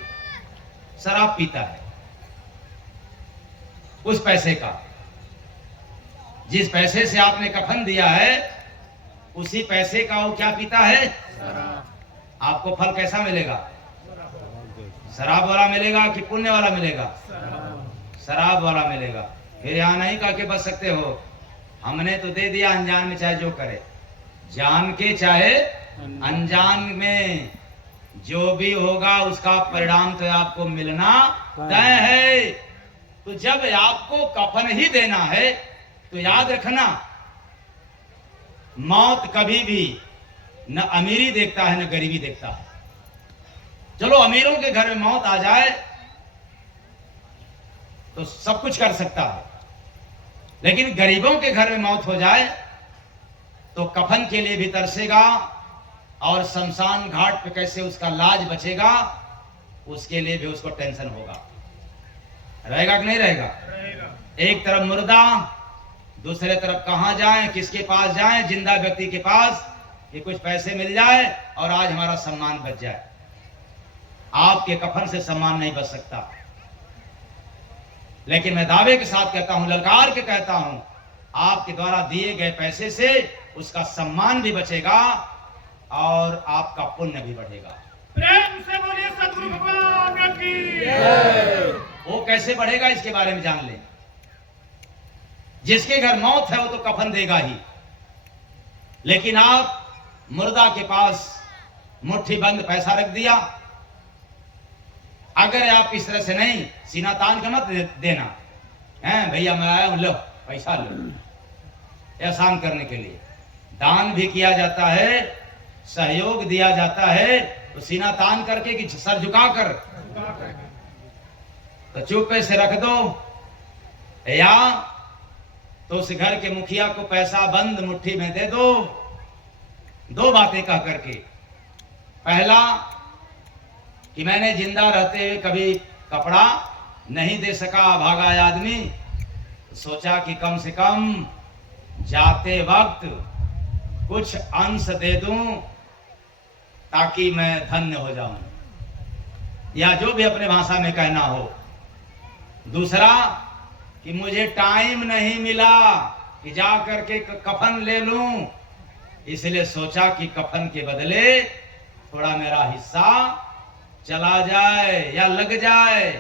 शराब पीता है उस पैसे का। जिस पैसे से आपने कफन दिया है, उसी पैसे का वो क्या पीता है? आपको फल कैसा मिलेगा? शराब वाला मिलेगा कि पुण्य वाला मिलेगा? शराब वाला मिलेगा। फिर यहाँ नहीं कह के बच सकते हो, हमने तो दे दिया, अनजान में चाहे जो करे, जान के चाहे अनजान में, जो भी होगा उसका परिणाम तो आपको मिलना तय है। तो जब आपको कफन ही देना है तो याद रखना, मौत कभी भी न अमीरी देखता है न गरीबी देखता है। चलो अमीरों के घर में मौत आ जाए तो सब कुछ कर सकता है, लेकिन गरीबों के घर में मौत हो जाए तो कफन के लिए भी तरसेगा, और शमशान घाट पे कैसे उसका लाज बचेगा उसके लिए भी उसको टेंशन होगा। रहेगा कि नहीं रहेगा? एक तरफ मुर्दा, दूसरे तरफ कहां जाएं, किसके पास जाएं? जिंदा व्यक्ति के पास, कि कुछ पैसे मिल जाए और आज हमारा सम्मान बच जाए। आपके कफन से सम्मान नहीं बच सकता, लेकिन मैं दावे के साथ कहता हूं, ललकार के कहता हूं, आपके द्वारा दिए गए पैसे से उसका सम्मान भी बचेगा और आपका पुण्य भी बढ़ेगा। प्रेम से बोलिए सतगुरु भगवान की। वो कैसे बढ़ेगा इसके बारे में जान ले। जिसके घर मौत है वो तो कफन देगा ही, लेकिन आप मुर्दा के पास मुट्ठी बंद पैसा रख दिया, अगर आप इस तरह से नहीं, सीना तान के मत देना है, भैया मैं आया हूं, लो पैसा लो, एहसान करने के लिए दान भी किया जाता है, सहयोग दिया जाता है, तो सीना तान करके कि सर झुकाकर, तो चुप्पे से रख दो, या तो उस घर के मुखिया को पैसा बंद मुट्ठी में दे दो। 2 बातें कह करके, पहला कि मैंने जिंदा रहते हुए कभी कपड़ा नहीं दे सका भागा आदमी, सोचा कि कम से कम जाते वक्त कुछ अंश दे दूं ताकि मैं धन्य हो जाऊं, या जो भी अपने भाषा में कहना हो। दूसरा कि मुझे टाइम नहीं मिला कि जा करके कफन ले लूं, इसलिए सोचा कि कफन के बदले थोड़ा मेरा हिस्सा चला जाए या लग जाए।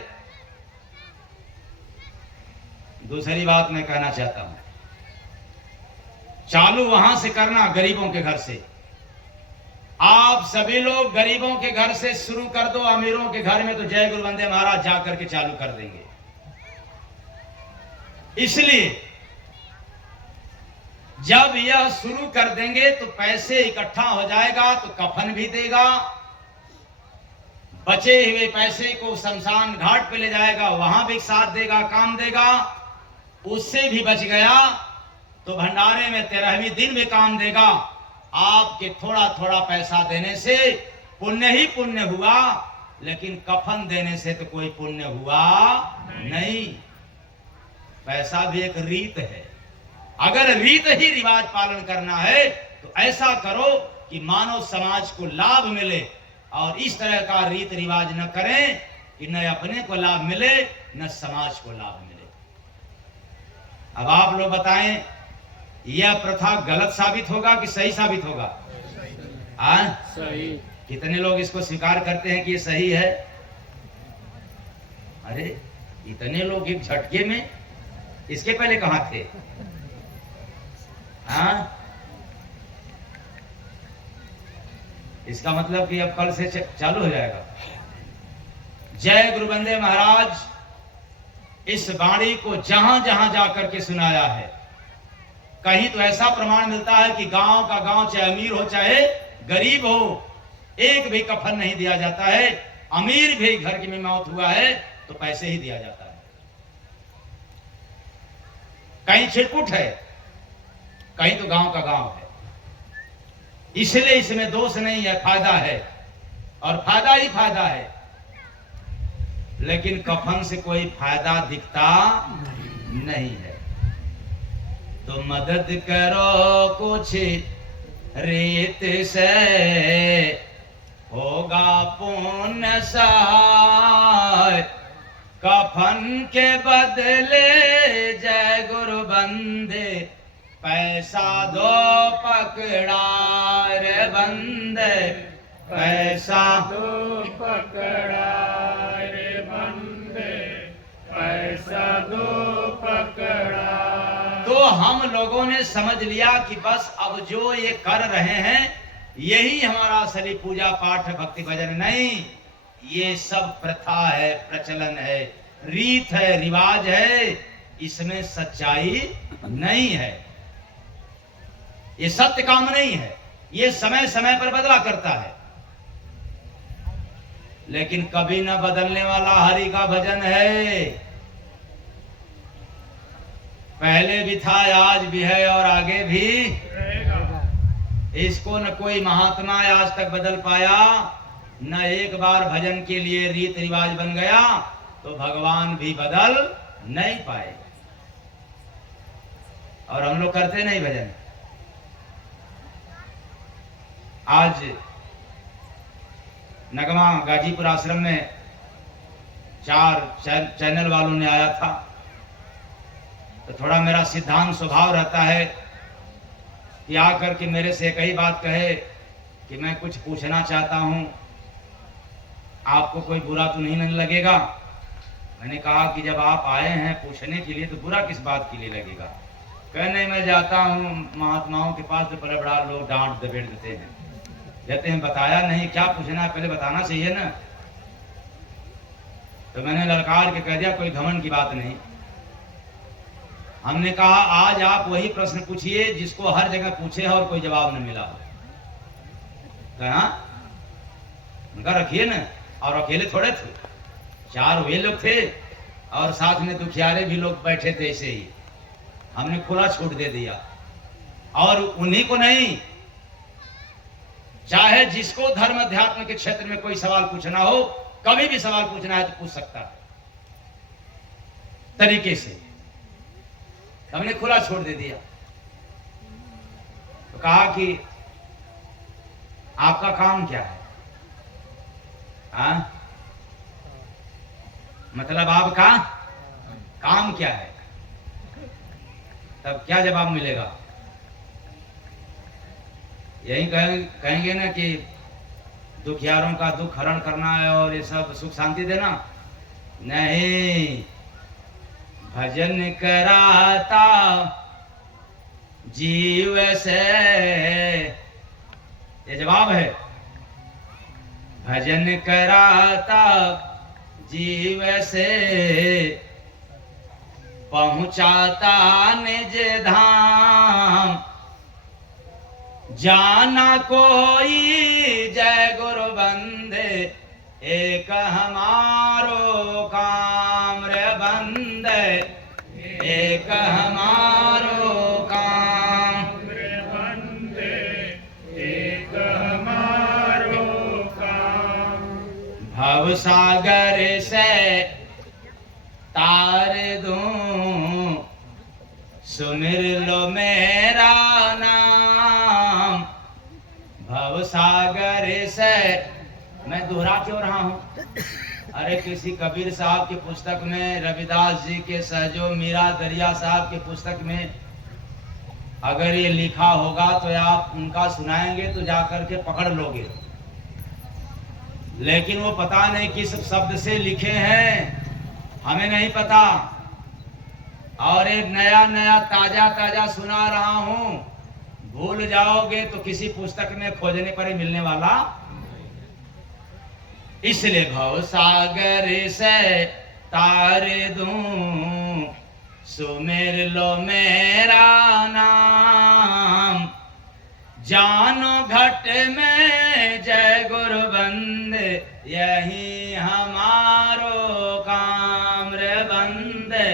दूसरी बात मैं कहना चाहता हूं, चालू वहां से करना, गरीबों के घर से। आप सभी लोग गरीबों के घर से शुरू कर दो, अमीरों के घर में तो जय गुरु वंदे महाराज जाकर के चालू कर देंगे। इसलिए जब यह शुरू कर देंगे तो पैसे इकट्ठा हो जाएगा, तो कफन भी देगा, बचे हुए पैसे को शमशान घाट पे ले जाएगा, वहां भी साथ देगा, काम देगा। उससे भी बच गया तो भंडारे में 13वें दिन में काम देगा। आपके थोड़ा थोड़ा पैसा देने से पुण्य ही पुण्य हुआ, लेकिन कफन देने से तो कोई पुण्य हुआ नहीं। पैसा भी एक रीत है। अगर रीत ही रिवाज पालन करना है तो ऐसा करो कि मानव समाज को लाभ मिले, और इस तरह का रीत रिवाज न करें कि न अपने को लाभ मिले न समाज को लाभ मिले। अब आप लोग बताएं, यह प्रथा गलत साबित होगा कि सही साबित होगा? सही। कितने लोग इसको स्वीकार करते हैं कि ये सही है? अरे इतने लोग एक झटके में, इसके पहले कहां थे? हाँ, इसका मतलब कि अब कल से चालू हो जाएगा। जय गुरु वंदे महाराज इस वाणी को जहां जहां जाकर के सुनाया है, कहीं तो ऐसा प्रमाण मिलता है कि गांव का गांव, चाहे अमीर हो चाहे गरीब हो, एक भी कफन नहीं दिया जाता है। अमीर भी घर की में मौत हुआ है तो पैसे ही दिया जाता है। कहीं छिटपुट है, कहीं तो गांव का गांव है। इसलिए इसमें दोष नहीं है, फायदा है, और फायदा ही फायदा है। लेकिन कफन से कोई फायदा दिखता नहीं है। तो मदद करो कुछ रीत से, होगा पुण्य सहाय। कफन के बदले जय गुरु बंदे, पैसा दो पकड़ा रे बंदे, पैसा दो पकड़ा रे बंदे, पैसा दो पकड़ा। तो हम लोगों ने समझ लिया कि बस अब जो ये कर रहे हैं यही हमारा असली पूजा पाठ है, भक्ति भजन नहीं। ये सब प्रथा है, प्रचलन है, रीत है, रिवाज है, इसमें सच्चाई नहीं है। ये सत्य काम नहीं है। ये समय समय पर बदला करता है, लेकिन कभी न बदलने वाला हरि का भजन है। पहले भी था, आज भी है और आगे भी रहेगा। इसको न कोई महात्मा आज तक बदल पाया, न एक बार भजन के लिए रीत रिवाज बन गया तो भगवान भी बदल नहीं पाए। और हम लोग करते नहीं भजन। आज नगमा गाजीपुर आश्रम में 4 चैनल वालों ने आया था, तो थोड़ा मेरा सिद्धांत स्वभाव रहता है कि आकर के मेरे से कई बात कहे कि मैं कुछ पूछना चाहता हूं, आपको कोई बुरा तो नहीं लगेगा? मैंने कहा कि जब आप आए हैं पूछने के लिए तो बुरा किस बात के लिए लगेगा? कहने मैं जाता हूं महात्माओं के पास तो बड़ा बड़ा लोग डांट दबेड़ देते हैं, कहते हैं बताया नहीं, क्या पूछना है पहले बताना चाहिए ना। तो मैंने ललकार के कह दिया कोई घमंड की बात नहीं। हमने कहा आज आप वही प्रश्न पूछिए जिसको हर जगह पूछे और कोई जवाब न मिला हो। कहा उनका रखिए ना, और अकेले थोड़े थे, 4 वे लोग थे और साथ में दुखियारे भी लोग बैठे थे। ऐसे ही हमने खुला छूट दे दिया, और उन्हीं को नहीं, चाहे जिसको धर्म अध्यात्म के क्षेत्र में कोई सवाल पूछना हो, कभी भी सवाल पूछना है तो पूछ सकता है तरीके से। हमने खुला छोड़ दे दिया। तो कहा कि आपका काम क्या है? मतलब आपका काम क्या है? तब क्या जवाब मिलेगा? यही कहेंगे ना कि दुखियारों का दुख हरण करना है और ये सब सुख शांति देना। नहीं, भजन कराता जीव से, ये जवाब है। भजन कराता जीव से, पहुंचाता निज धाम। जाना कोई जय गुरु बंदे, एक हमारो काम रे बंदे, एक हमारो काम रे बंदे, एक हमारो काम। भव सागर से तार दूं, सुमिर लो मेरा नाम। भव सागर से, मैं दोहरा क्यों रहा हूं? अरे किसी कबीर साहब की पुस्तक में, रविदास जी के सहजो मीरा दरिया साहब की पुस्तक में अगर ये लिखा होगा तो आप उनका सुनाएंगे तो जाकर के पकड़ लोगे, लेकिन वो पता नहीं किस शब्द से लिखे हैं, हमें नहीं पता। और एक नया नया ताजा ताजा सुना रहा हूं, भूल जाओगे तो किसी पुस्तक में खोजने पर ही मिलने वाला। इसलिए भव सागर से तार दूं, सुमिर लो मेरा नाम। जानो घट में जय गुरु बंदे, यही हमारो काम रे बंदे,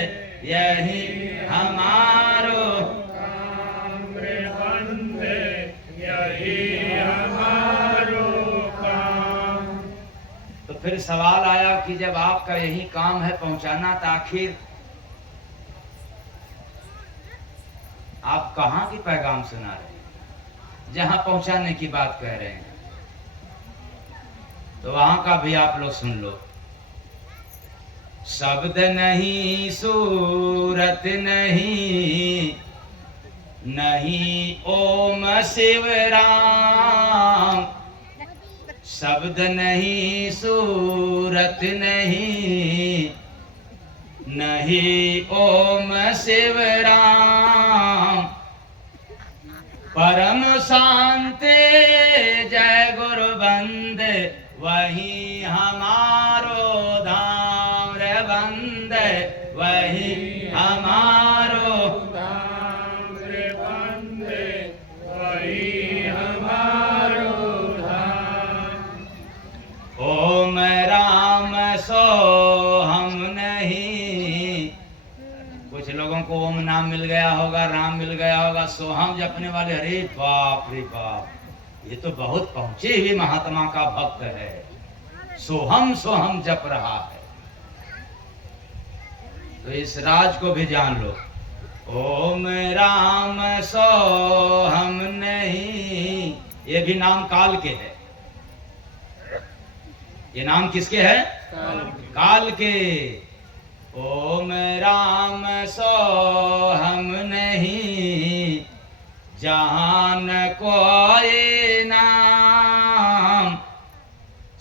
यही हमारो काम रे बंदे, यही हमारो काम। तो फिर सवाल आया कि जब आपका यही काम है पहुंचाना, तो आखिर आप कहां की पैगाम सुना रहे हैं, जहां पहुंचाने की बात कह रहे हैं? तो वहां का भी आप लोग सुन लो। शब्द नहीं, सूरत नहीं, नहीं ओम शिव राम। शब्द नहीं, सूरत नहीं, नहीं ओम शिव राम। परम शांति जय गुरु बंदे, वही हमारो धाम रे बंदे, वही हमारो धाम रे बंदे, वही हमारो धाम। ओम राम सो हम नहीं। कुछ लोगों को ओम नाम मिल गया होगा, राम मिल गया होगा, सोहम जपने वाले, अरे बाप रे बाप, ये तो बहुत पहुंचे हुए महात्मा का भक्त है, सोहम सोहम जप रहा है। तो इस राज को भी जान लो। ओम राम सोहम नहीं, ये भी नाम काल के है। ये नाम किसके है? काल के। ओम राम सोहम नहीं, जहान कोई नाम।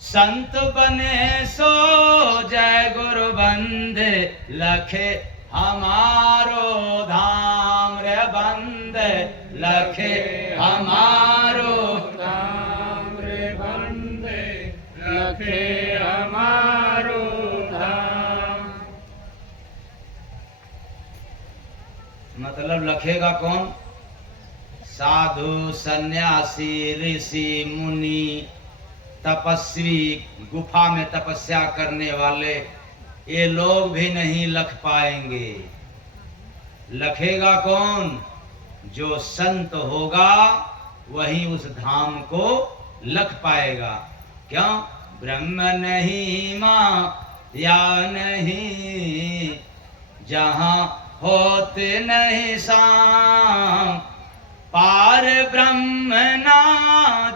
संत बने सो जय गुरु बंदे, लखे हमारो धाम रे बंदे, लखे हमारो धाम रे बंदे, लखे हमारो धाम। मतलब लखेगा कौन? साधु, सन्यासी, ऋषि, मुनि, तपस्वी, गुफा में तपस्या करने वाले, ये लोग भी नहीं लख पाएंगे। लखेगा कौन? जो संत होगा वही उस धाम को लख पाएगा। क्यों? ब्रह्म नहीं माँ या नहीं, जहाँ होते नहीं शाम। पार ब्रह्म ना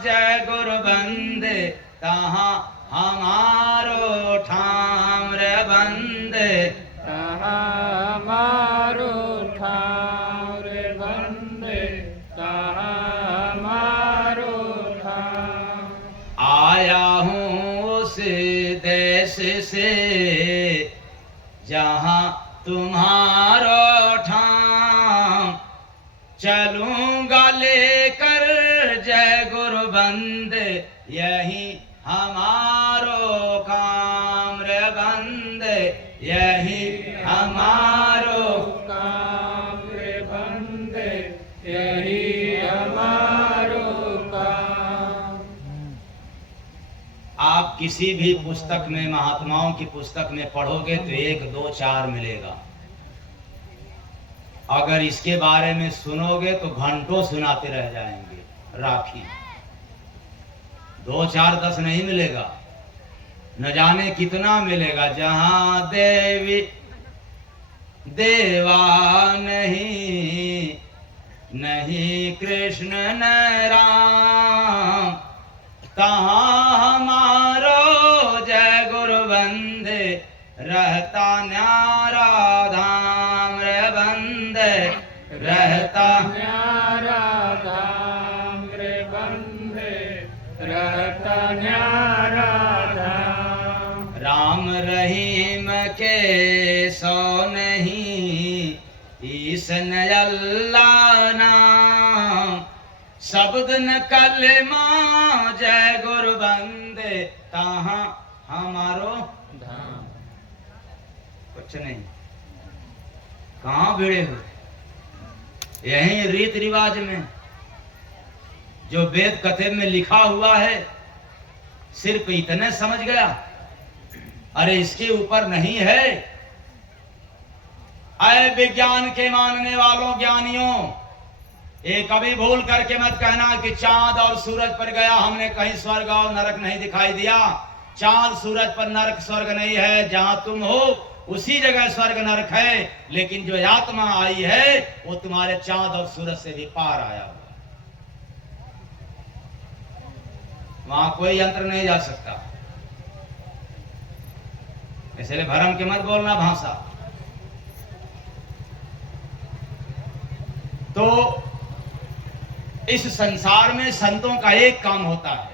जय गुरु बंदे, तहाँ हमारो ठाम रे बंदे, तहाँ हमारो ठाम रे बंदे, तहाँ हमारो ठाम। आया हूँ उस देश से, जहाँ तुम्हारो ठाम, चलूंगा लेकर जय गुरु बंदे, यही हमारो काम रे बंदे, यही हमारो काम रे बंदे, यही हमारो काम। आप किसी भी पुस्तक में, महात्माओं की पुस्तक में पढ़ोगे तो 1, 2, 4 मिलेगा। अगर इसके बारे में सुनोगे तो घंटों सुनाते रह जाएंगे। राखी 2, 4, 10 नहीं मिलेगा, न जाने कितना मिलेगा। जहां देवी देवा नहीं, नहीं कृष्ण न राम, तहाँ हमारो जय गुरु बंदे, रहता न्यारा धाम रे बंदे, रहता न्यारा धाम रे बंदे, रहता न्यारा धाम। राम रहीम के सो नहीं, ईसन अल्लाह नाम, शब्द न कलमा जय गुरु बंदे, तहाँ हमारो धाम। कुछ नहीं। कहाँ भिड़े हो? यही रीत रिवाज में जो वेद कथे में लिखा हुआ है, सिर्फ इतने समझ गया। अरे इसके ऊपर नहीं है। अरे विज्ञान के मानने वालों, ज्ञानियों, ये कभी भूल करके मत कहना कि चांद और सूरज पर गया हमने, कहीं स्वर्ग और नरक नहीं दिखाई दिया। चांद सूरज पर नरक स्वर्ग नहीं है, जहां तुम हो उसी जगह स्वर्ग नरक है। लेकिन जो आत्मा आई है वो तुम्हारे चांद और सूरज से भी पार आया हुआ, वहां कोई यंत्र नहीं जा सकता। इसलिए भरम के मत बोलना भाषा। तो इस संसार में संतों का एक काम होता है,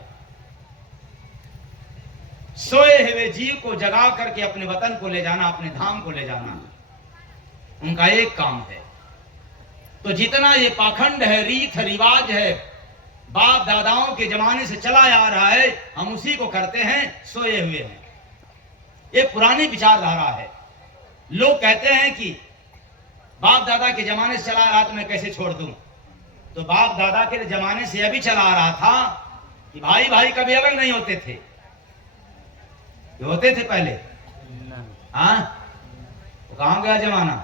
सोए हुए जीव को जगा करके अपने वतन को ले जाना, अपने धाम को ले जाना, उनका एक काम है। तो जितना ये पाखंड है, रीत रिवाज है, बाप दादाओं के जमाने से चला आ रहा है, हम उसी को करते हैं, सोए हुए हैं। ये पुरानी विचारधारा है। लोग कहते हैं कि बाप दादा के जमाने से चला आ रहा तो मैं कैसे छोड़ दूं। तो बाप दादा के जमाने से यह भी चला आ रहा था कि भाई भाई कभी अलग नहीं होते थे। ये होते थे पहले? हाँ, तो कहां गया जमाना?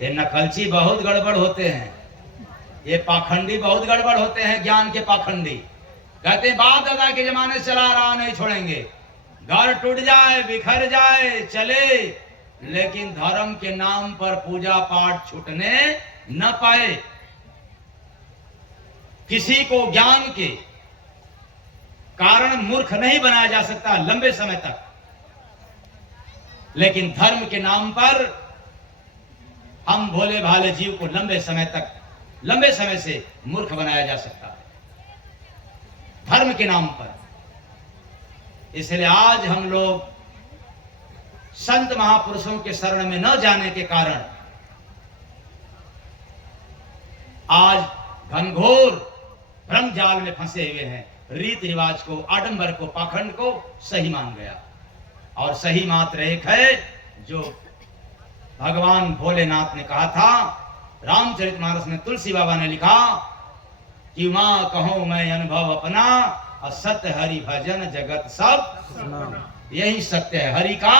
ये नकलची बहुत गड़बड़ होते हैं, ये पाखंडी बहुत गड़बड़ होते हैं, ज्ञान के पाखंडी। कहते हैं बाप दादा के जमाने से चला रहा, नहीं छोड़ेंगे। घर टूट जाए, बिखर जाए, चले, लेकिन धर्म के नाम पर पूजा पाठ छूटने न पाए। किसी को ज्ञान के कारण मूर्ख नहीं बनाया जा सकता लंबे समय तक, लेकिन धर्म के नाम पर हम भोले भाले जीव को लंबे समय से मूर्ख बनाया जा सकता है, धर्म के नाम पर। इसलिए आज हम लोग संत महापुरुषों के शरण में न जाने के कारण आज घनघोर भ्रम जाल में फंसे हुए हैं। रीत रिवाज को, आडंबर को, पाखंड को सही मान गया। और सही मात्र एक है, जो भगवान भोलेनाथ ने कहा था, रामचरितमानस में तुलसी बाबा ने लिखा कि मां कहूं मैं अनुभव अपना, असत्य हरि भजन जगत सब। यही सत्य है, हरि का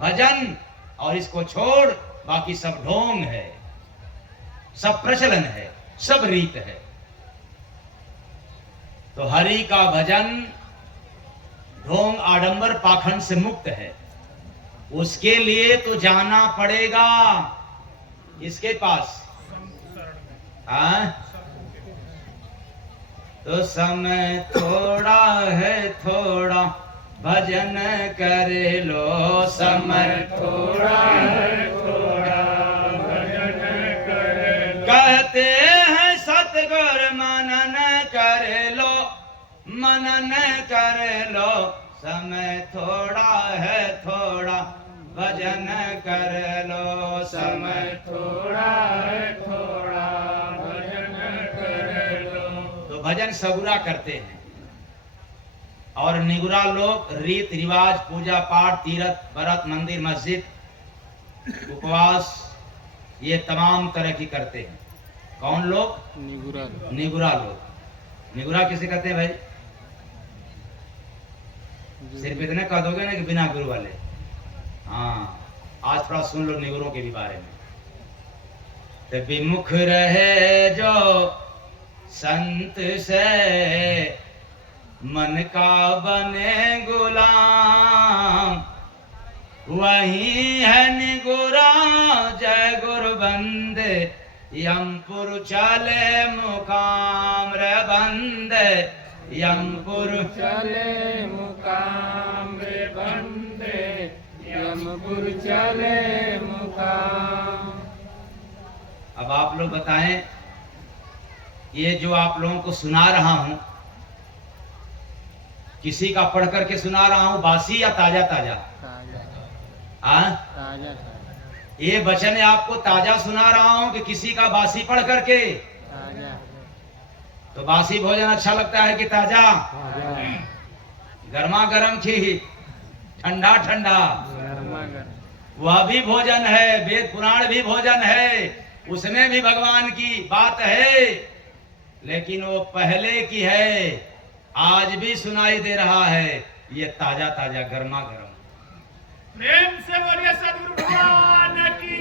भजन, और इसको छोड़ बाकी सब ढोंग है, सब प्रचलन है, सब रीत है। तो हरि का भजन ढोंग आडंबर पाखंड से मुक्त है। उसके लिए तो जाना पड़ेगा इसके पास। तो समय थोड़ा है, थोड़ा भजन कर लो, समय थोड़ा है, थोड़ा भजन कर लो। कहते हैं सतगुरु मनन कर लो, मनन कर लो, समय थोड़ा है, थोड़ा भजन कर लो समय थोड़ा है थोड़ा भजन कर लो। तो भजन सगुरा करते हैं और निगुरा लोग रीत रिवाज पूजा पाठ तीर्थ व्रत मंदिर मस्जिद उपवास ये तमाम तरह की करते हैं। कौन लोग? निगुरा लोग। निगुरा किसे कहते हैं भाई? सिर्फ इतने कह दोगे ना कि बिना गुरु वाले। हाँ, आज थोड़ा सुन लो निगुरों के भी बारे में। तो विमुख रहे जो संत से मन का बने गुलाम, वही है निगुरा जय गुरु बंदे, यमपुर चले मुकाम रे बंदे, यमपुर चले मुकाम रे बंदे, यमपुर चले मुकाम। अब आप लोग बताएं, ये जो आप लोगों को सुना रहा हूं, किसी का पढ़ करके सुना रहा हूं बासी या ताजा ताजा? ताजा ये वचन आपको ताजा सुना रहा हूं कि किसी का बासी पढ़ करके? ताजा तो बासी भोजन अच्छा लगता है कि ताजा? गर्मा गर्म की ठंडा ठंडा वह भी भोजन है, वेद पुराण भी भोजन है, उसमें भी भगवान की बात है, लेकिन वो पहले की है, आज भी सुनाई दे रहा है। ये ताजा ताजा गर्मा गर्म। प्रेम से बोलिए सदगुरु भगवान की।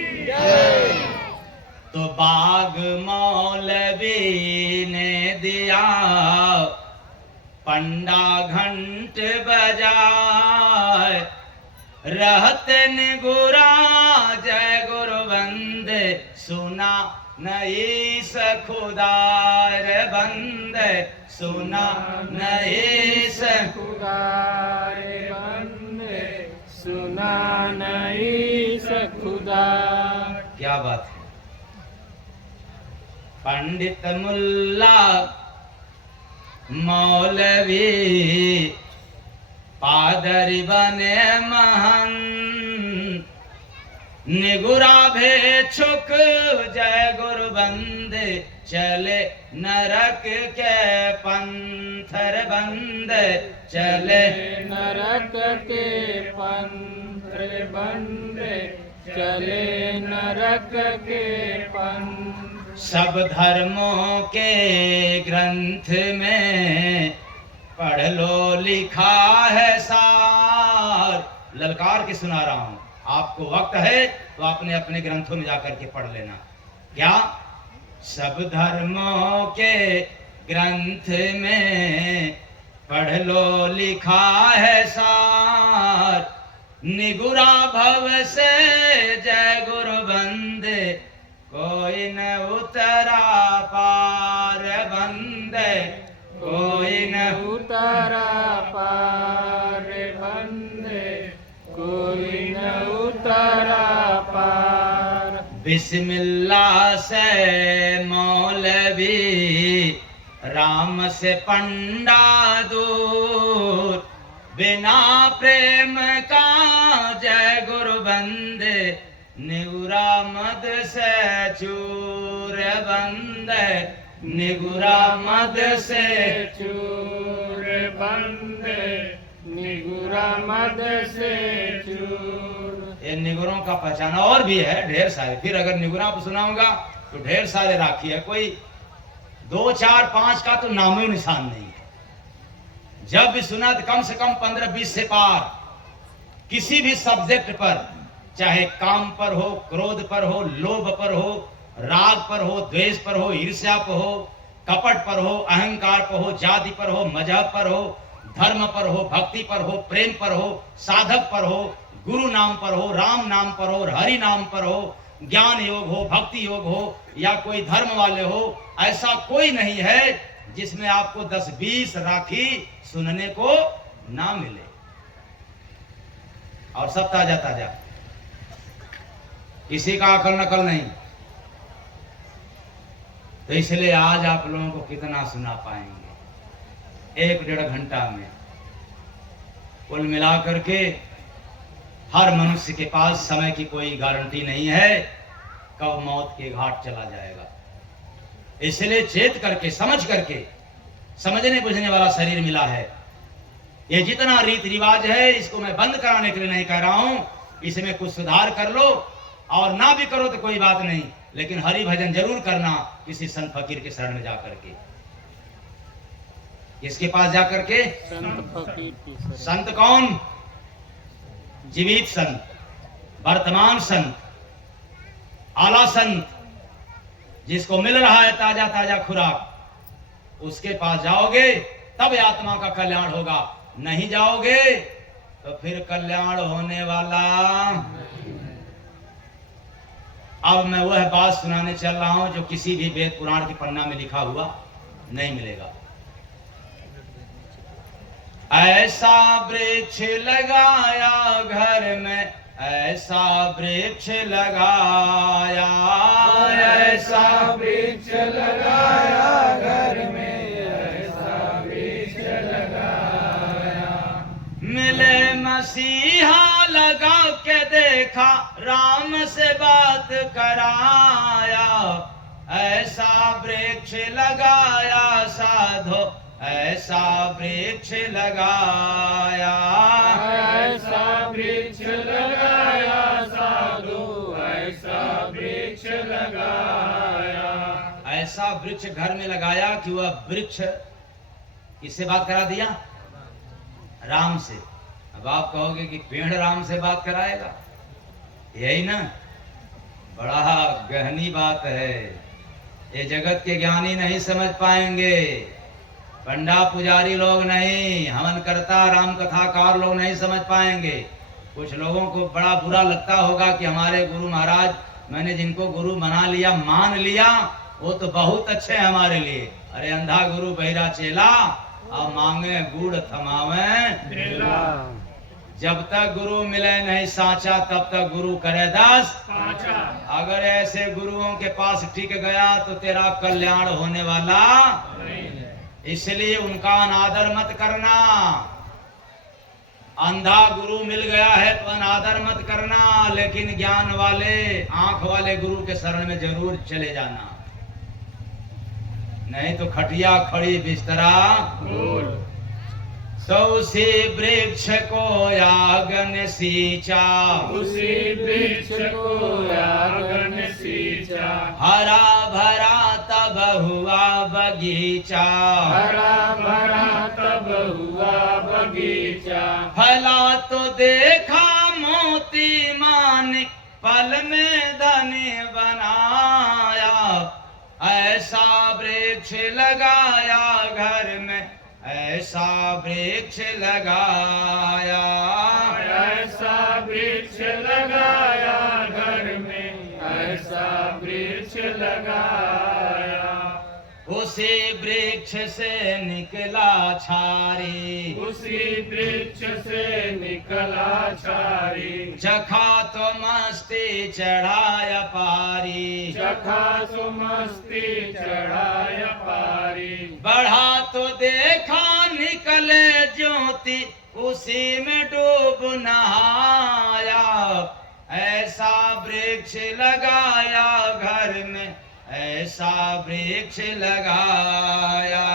तो बाग मौलवी ने दिया पंडा घंट बजाए, रहते निगुरा जय गुरु बंदे, सुना नहीं सखुदार बंदे, सुना नहीं खुदा रे बंदे, सुना नहीं सखुदा। क्या बात है। पंडित मुल्ला मौलवी पादरी बने महंत, निगुरा भेक्षुक जय गुरु बंदे, चले नरक के पंथर बंदे, चले नरक के पंथ रे बंदे, चले नरक के पंथ। सब धर्मों के ग्रंथ में पढ़ लो लिखा है सार। ललकार के सुना रहा हूं, आपको वक्त है तो अपने अपने ग्रंथों में जाकर के पढ़ लेना। क्या? सब धर्मों के ग्रंथ में पढ़ लो लिखा है सार, निगुरा भव से जय गुरु बंदे, कोई न उतरा पार बंदे, कोई न उतरा पार बंदे, कोई न उतरा पार। बिस्मिल्लाह से मौलवी, राम से पंडा दूर, बिना प्रेम का जय गुरु बंदे, निगुरा मद से चूर बंदे, निगुरा मद से चूर बंदे, निगुरा मद से चूर। ये निगुरों का पहचान और भी है ढेर सारे। फिर अगर निगुरा को सुनाऊंगा तो ढेर सारे राखी है, कोई 2 4 5 का तो नामो निशान नहीं है। जब भी सुना तो कम से कम 15-20 से पार, किसी भी सब्जेक्ट पर, चाहे काम पर हो, क्रोध पर हो, लोभ पर हो, राग पर हो, द्वेष पर हो, ईर्ष्या पर हो, कपट पर हो, अहंकार पर हो, जाति पर हो, मजहब पर हो, धर्म पर हो, भक्ति पर हो, प्रेम पर हो, साधक पर हो, गुरु नाम पर हो, राम नाम पर हो, हरि नाम पर हो, ज्ञान योग हो, भक्ति योग हो, या कोई धर्म वाले हो, ऐसा कोई नहीं है जिसमें आपको 10-20 राखी सुनने को ना मिले। और सब ताजा ताजा, किसी का अकल नकल नहीं। तो इसलिए आज आप लोगों को कितना सुना पाएंगे 1-1.5 घंटा में। कुल मिलाकर के हर मनुष्य के पास समय की कोई गारंटी नहीं है, कब मौत के घाट चला जाएगा। इसलिए चेत करके, समझ करके, समझने बुझने वाला शरीर मिला है। ये जितना रीति रिवाज है, इसको मैं बंद कराने के लिए नहीं कह रहा हूं, इसमें कुछ सुधार कर लो, और ना भी करो तो कोई बात नहीं, लेकिन हरि भजन जरूर करना किसी संत फकीर के शरण में जाकर के। किसके पास जाकर के? संत फकीर की शरण। संत कौन? जीवित संत, वर्तमान संत, आला संत, जिसको मिल रहा है ताजा ताजा खुराक, उसके पास जाओगे तब आत्मा का कल्याण होगा। नहीं जाओगे तो फिर कल्याण होने वाला। अब मैं वह बात सुनाने चल रहा हूं जो किसी भी वेद पुराण के पन्ना में लिखा हुआ नहीं मिलेगा। ऐसा वृक्ष लगाया घर में, ऐसा वृक्ष लगाया, ऐसा वृक्ष लगाया घर में, ऐसा वृक्ष लगाया। मिले मसीहा लगा के देखा, राम से बात कराया, ऐसा वृक्ष लगाया साधो, ऐसा वृक्ष लगाया, ऐसा वृक्ष लगाया साधु, ऐसा वृक्ष लगाया। ऐसा वृक्ष घर में लगाया कि वह वृक्ष किससे बात करा दिया? राम से। अब आप कहोगे कि पेड़ राम से बात कराएगा, यही ना? बड़ा गहनी बात है, ये जगत के ज्ञानी नहीं समझ पाएंगे, पंडा पुजारी लोग नहीं, हवन करता राम कथाकार लोग नहीं समझ पाएंगे। कुछ लोगों को बड़ा बुरा लगता होगा कि हमारे गुरु महाराज, मैंने जिनको गुरु बना लिया, मान लिया, वो तो बहुत अच्छे हैं हमारे लिए। अरे अंधा गुरु बहिरा चेला, अब मांगे गुड़ थमावे बेला। जब तक गुरु मिले नहीं साचा, तब तक गुरु करे दास पाचा। अगर ऐसे गुरुओं के पास टिक गया तो तेरा कल्याण होने वाला, इसलिए उनका अनादर मत करना। अंधा गुरु मिल गया है तो अनादर मत करना, लेकिन ज्ञान वाले, आंख वाले गुरु के शरण में जरूर चले जाना, नहीं तो खटिया खड़ी बिस्तरा बोल। तो उसी वृक्ष को आगन सींचा, उसी वृक्ष को आगन सींचा, हरा भरा तब हुआ बगीचा, हरा भरा तब हुआ बगीचा। फला तो देखा मोती मानिक, पल में धनी बनाया, ऐसा वृक्ष लगाया घर में, ऐसा वृक्ष लगाया, ऐसा वृक्ष लगाया घर में, ऐसा वृक्ष लगाया। उसी वृक्ष से निकला छारी, उसी वृक्ष से निकला छारी, चखा तो मस्ती चढ़ाया पारी, चखा सुमस्ती चढ़ाया पारी। बढ़ा तो देखा निकले ज्योति, उसी में डूब नहाया, ऐसा वृक्ष लगाया घर में, ऐसा वृक्ष लगाया,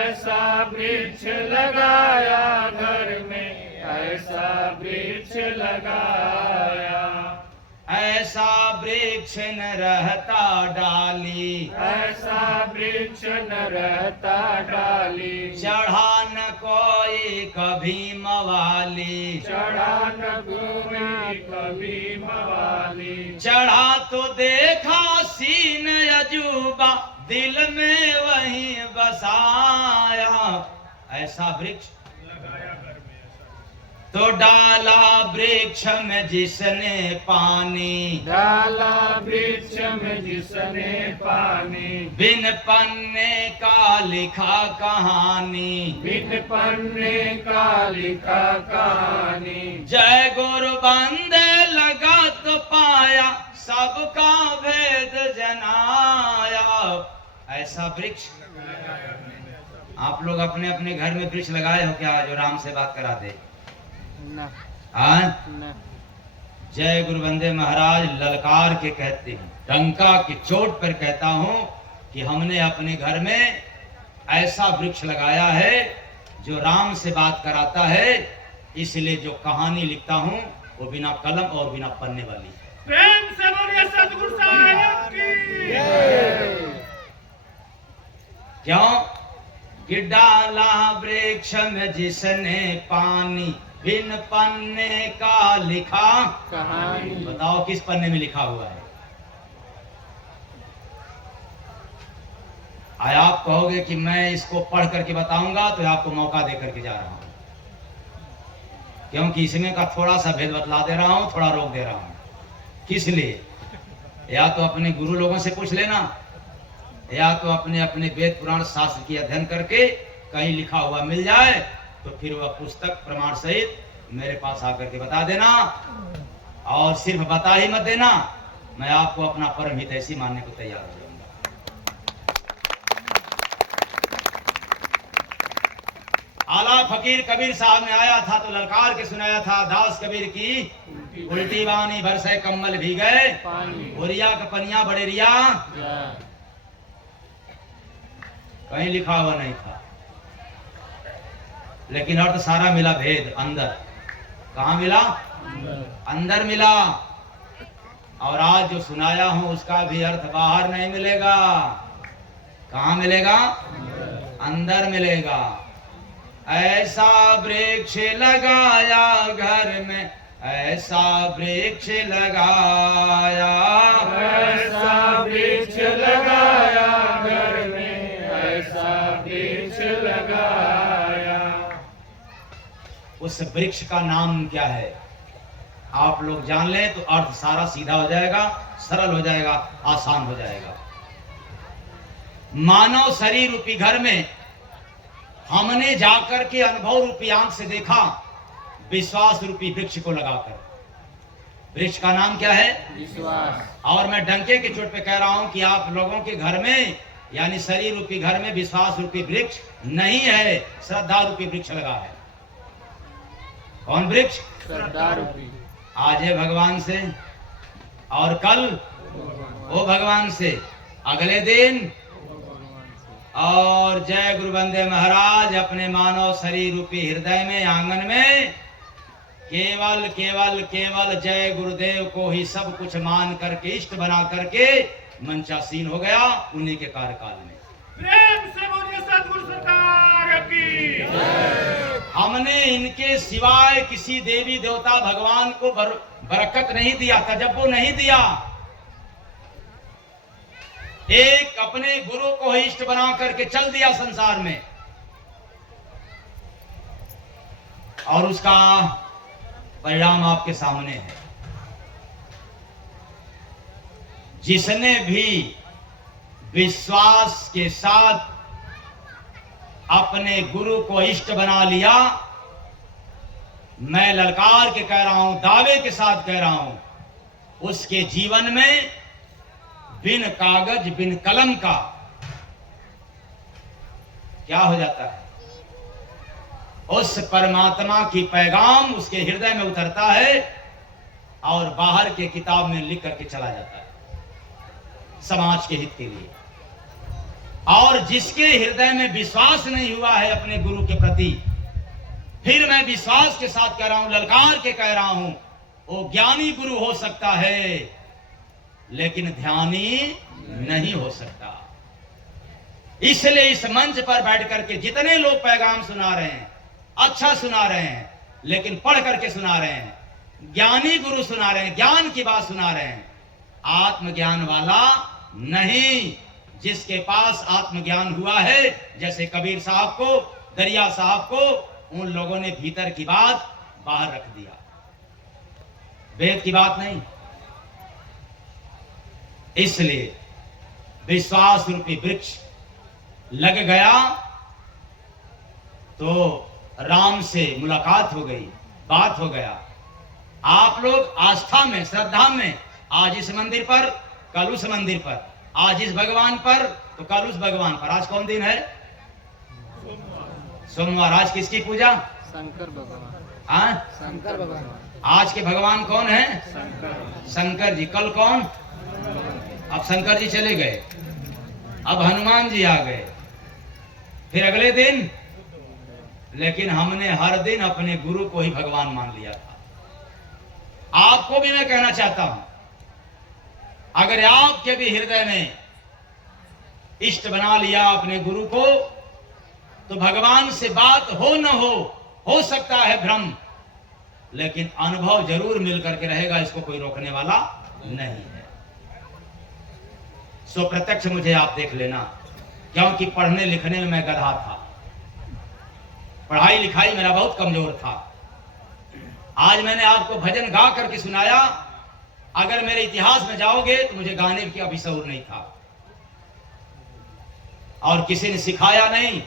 ऐसा वृक्ष लगाया घर में, ऐसा वृक्ष लगाया। ऐसा वृक्ष न रहता डाली, ऐसा वृक्ष न रहता डाली, चढ़ा न कोई कभी मवाली, चढ़ा न कोई कभी मवाली। चढ़ा तो देखा सीन अजूबा, दिल में वही बसाया, ऐसा वृक्ष तो डाला वृक्ष में जिसने पानी, डाला वृक्ष में जिसने पानी, बिन पन्ने का लिखा कहानी, बिन पन्ने का लिखा कहानी। जय गुरु बंदे लगा तो पाया, सबका भेद जनाया, ऐसा वृक्ष। आप लोग अपने अपने घर में वृक्ष लगाए हो क्या, जो राम से बात करा दे? ना। हाँ? न जय गुरु वंदे महाराज ललकार के कहते हैं, डंका की चोट पर कहता हूं कि हमने अपने घर में ऐसा वृक्ष लगाया है जो राम से बात कराता है, इसलिए जो कहानी लिखता हूं वो बिना कलम और बिना पन्ने वाली है। प्रेम से बोलिए सतगुरु साहिब की क्यों कि डाला वृक्ष में जिसने पानी बिन पन्ने का लिखा कहानी। बताओ किस पन्ने में लिखा हुआ है? आया आप कहोगे कि मैं इसको पढ़ करके बताऊंगा, तो आपको मौका दे करके जा रहा हूं, क्योंकि इसमें का थोड़ा सा भेद बतला दे रहा हूं, थोड़ा रोक दे रहा हूं। किस लिए? या तो अपने गुरु लोगों से पूछ लेना, या तो अपने अपने वेद पुराण शास्त्र की अध्ययन करके कहीं लिखा हुआ मिल जाए तो फिर वह पुस्तक प्रमाण सहित मेरे पास आकर के बता देना, और सिर्फ बता ही मत देना, मैं आपको अपना परम हितैषी मानने को तैयार हो जाऊंगा। आला फकीर कबीर साहब ने आया था तो ललकार के सुनाया था, दास कबीर की उल्टी बानी बरसे कम्बल भी गए पानी। ओरिया का पनिया बड़ेरिया जा कहीं लिखा हुआ नहीं था, लेकिन अर्थ सारा मिला भेद अंदर। कहाँ मिला? अंदर मिला। और आज जो सुनाया हूं उसका भी अर्थ बाहर नहीं मिलेगा। कहाँ मिलेगा? अंदर मिलेगा। ऐसा वृक्ष लगाया घर में, ऐसा वृक्ष लगाया, ऐसा वृक्ष लगाया घर में, ऐसा वृक्ष लगाया। उस वृक्ष का नाम क्या है? आप लोग जान लें तो अर्थ सारा सीधा हो जाएगा, सरल हो जाएगा, आसान हो जाएगा। मानव शरीर रूपी घर में हमने जाकर के अनुभव रूपी आंख से देखा विश्वास रूपी वृक्ष को लगाकर। वृक्ष का नाम क्या है? विश्वास। और मैं डंके की चोट पे कह रहा हूं कि आप लोगों के घर में यानी शरीर रूपी घर में विश्वास रूपी वृक्ष नहीं है, श्रद्धा रूपी वृक्ष लगा है। कौन वृक्ष? श्रद्धा रूपी। आज है भगवान से और कल वो भगवान से, अगले दिन और जय गुरु वंदे महाराज अपने मानव शरीर रूपी हृदय में आंगन में केवल केवल केवल जय गुरुदेव को ही सब कुछ मान करके इष्ट बना करके मंचासीन हो गया उन्हीं के कार्यकाल में। प्रेम से बोलिए सतगुरु सरकार की हमने इनके सिवाय किसी देवी देवता भगवान को बरकत नहीं दिया, तजब्बो नहीं दिया। एक अपने गुरु को इष्ट बना करके चल दिया संसार में, और उसका परिणाम आपके सामने है। जिसने भी विश्वास के साथ अपने गुरु को इष्ट बना लिया, मैं ललकार के कह रहा हूं, दावे के साथ कह रहा हूं, उसके जीवन में बिन कागज बिन कलम का क्या हो जाता है? उस परमात्मा की पैगाम उसके हृदय में उतरता है और बाहर के किताब में लिख करके चला जाता है समाज के हित के लिए। और जिसके हृदय में विश्वास नहीं हुआ है अपने गुरु के प्रति, फिर मैं विश्वास के साथ कह रहा हूं, ललकार के कह रहा हूं, वो ज्ञानी गुरु हो सकता है लेकिन ध्यानी नहीं हो सकता। इसलिए इस मंच पर बैठ करके जितने लोग पैगाम सुना रहे हैं, अच्छा सुना रहे हैं, लेकिन पढ़ करके सुना रहे हैं, ज्ञानी गुरु सुना रहे हैं, ज्ञान की बात सुना रहे हैं, आत्मज्ञान वाला नहीं। जिसके पास आत्मज्ञान हुआ है, जैसे कबीर साहब को, दरिया साहब को, उन लोगों ने भीतर की बात बाहर रख दिया, वेद की बात नहीं। इसलिए विश्वास रूपी वृक्ष लग गया तो राम से मुलाकात हो गई, बात हो गया। आप लोग आस्था में, श्रद्धा में, आज इस मंदिर पर, कल उस मंदिर पर, आज इस भगवान पर तो कल उस भगवान पर। आज कौन दिन है? सोमवार। आज किसकी पूजा? शंकर भगवान। हाँ? शंकर भगवान। आज के भगवान कौन है? शंकर। शंकर जी। कल कौन? अब शंकर जी चले गए, अब हनुमान जी आ गए, फिर अगले दिन। लेकिन हमने हर दिन अपने गुरु को ही भगवान मान लिया था। आपको भी मैं कहना चाहता हूं, अगर आपके भी हृदय में इष्ट बना लिया अपने गुरु को, तो भगवान से बात हो न हो सकता है भ्रम, लेकिन अनुभव जरूर मिल करके रहेगा, इसको कोई रोकने वाला नहीं है। सो प्रत्यक्ष मुझे आप देख लेना, क्योंकि पढ़ने लिखने में मैं गधा था, पढ़ाई लिखाई मेरा बहुत कमजोर था। आज मैंने आपको भजन गा करके सुनाया, अगर मेरे इतिहास में जाओगे तो मुझे गाने की अभी शऊर नहीं था, और किसी ने सिखाया नहीं।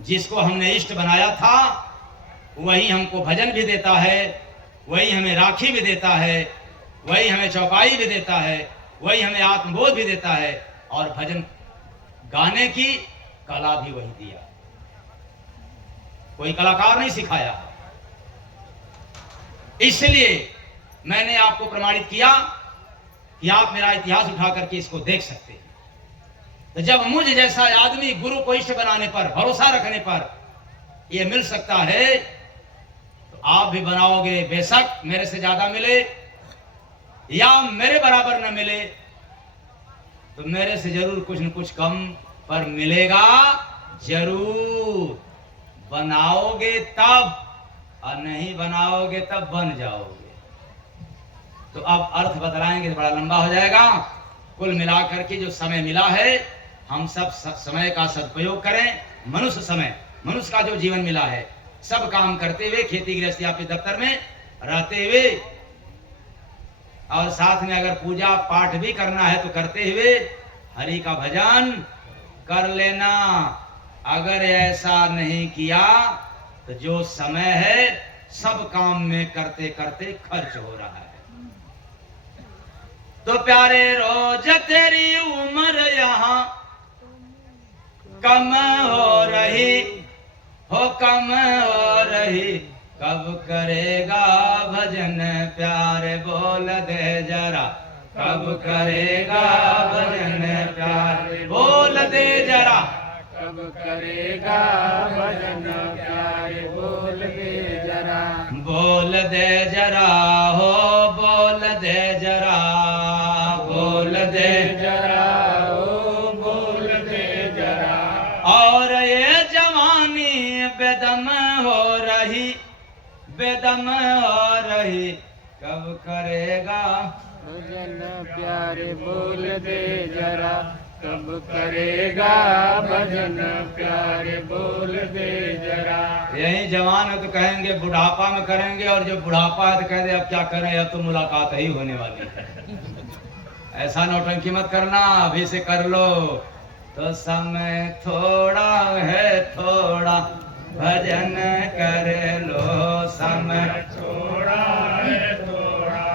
जिसको हमने इष्ट बनाया था वही हमको भजन भी देता है, वही हमें राखी भी देता है, वही हमें चौपाई भी देता है, वही हमें आत्मबोध भी देता है, और भजन गाने की कला भी वही दिया। कोई कलाकार नहीं सिखाया। इसलिए मैंने आपको प्रमाणित किया कि आप मेरा इतिहास उठा करके इसको देख सकते हैं। तो जब मुझ जैसा आदमी गुरु को इष्ट बनाने पर, भरोसा रखने पर यह मिल सकता है, तो आप भी बनाओगे। बेशक मेरे से ज्यादा मिले या मेरे बराबर न मिले, तो मेरे से जरूर कुछ न कुछ कम पर मिलेगा जरूर। बनाओगे तब, और नहीं बनाओगे तब बन जाओगे। तो अब अर्थ बतलाएंगे तो बड़ा लंबा हो जाएगा। कुल मिलाकर के जो समय मिला है, हम सब समय का सदुपयोग करें। मनुष्य समय, मनुष्य का जो जीवन मिला है, सब काम करते हुए, खेती गृहस्थी अपने दफ्तर में रहते हुए, और साथ में अगर पूजा पाठ भी करना है तो करते हुए हरि का भजन कर लेना। अगर ऐसा नहीं किया तो जो समय है सब काम में करते करते खर्च हो रहा है। तो प्यारे रोज तेरी उम्र यहाँ कम हो रही हो, कम हो रही, कब करेगा भजन प्यारे बोल दे जरा, कब करेगा भजन प्यारे बोल दे जरा, कब करेगा भजन प्यारे बोल दे जरा, बोल दे जरा हो, बोल दे जरा, बोल दे जरा ओ बोल दे जरा। और ये जवानी बेदम हो रही, बेदम हो रही, कब करेगा भजन प्यारे बोल दे जरा, कब करेगा भजन प्यारे बोल दे जरा। यही जवान है तो कहेंगे बुढ़ापा में करेंगे, और जो बुढ़ापा है तो कह दे अब क्या करें, अब तो मुलाकात ही होने वाली है। ऐसा नौटंकी मत करना, अभी से कर लो। तो समय थोड़ा है, थोड़ा भजन कर लो, समय थोड़ा है थोड़ा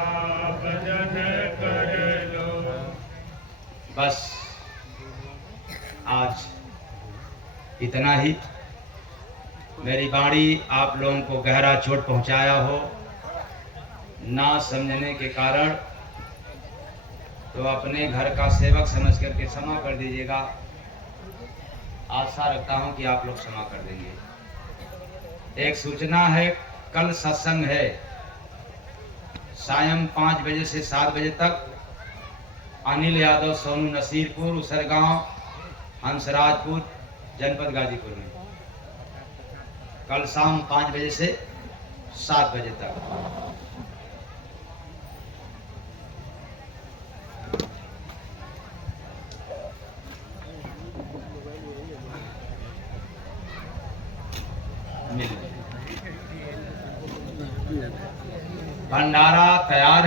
भजन कर लो। बस आज इतना ही। मेरी वाणी आप लोगों को गहरा चोट पहुंचाया हो ना समझने के कारण, तो अपने घर का सेवक समझ करके क्षमा कर दीजिएगा। आशा रखता हूं कि आप लोग क्षमा कर देंगे। एक सूचना है, कल सत्संग है सायं 5 बजे से 7 बजे तक। अनिल यादव, सोनू नसीरपुर, उसरगांव, हंसराजपुर, जनपद गाजीपुर में। कल शाम 5 बजे से 7 बजे तक। भंडारा तैयार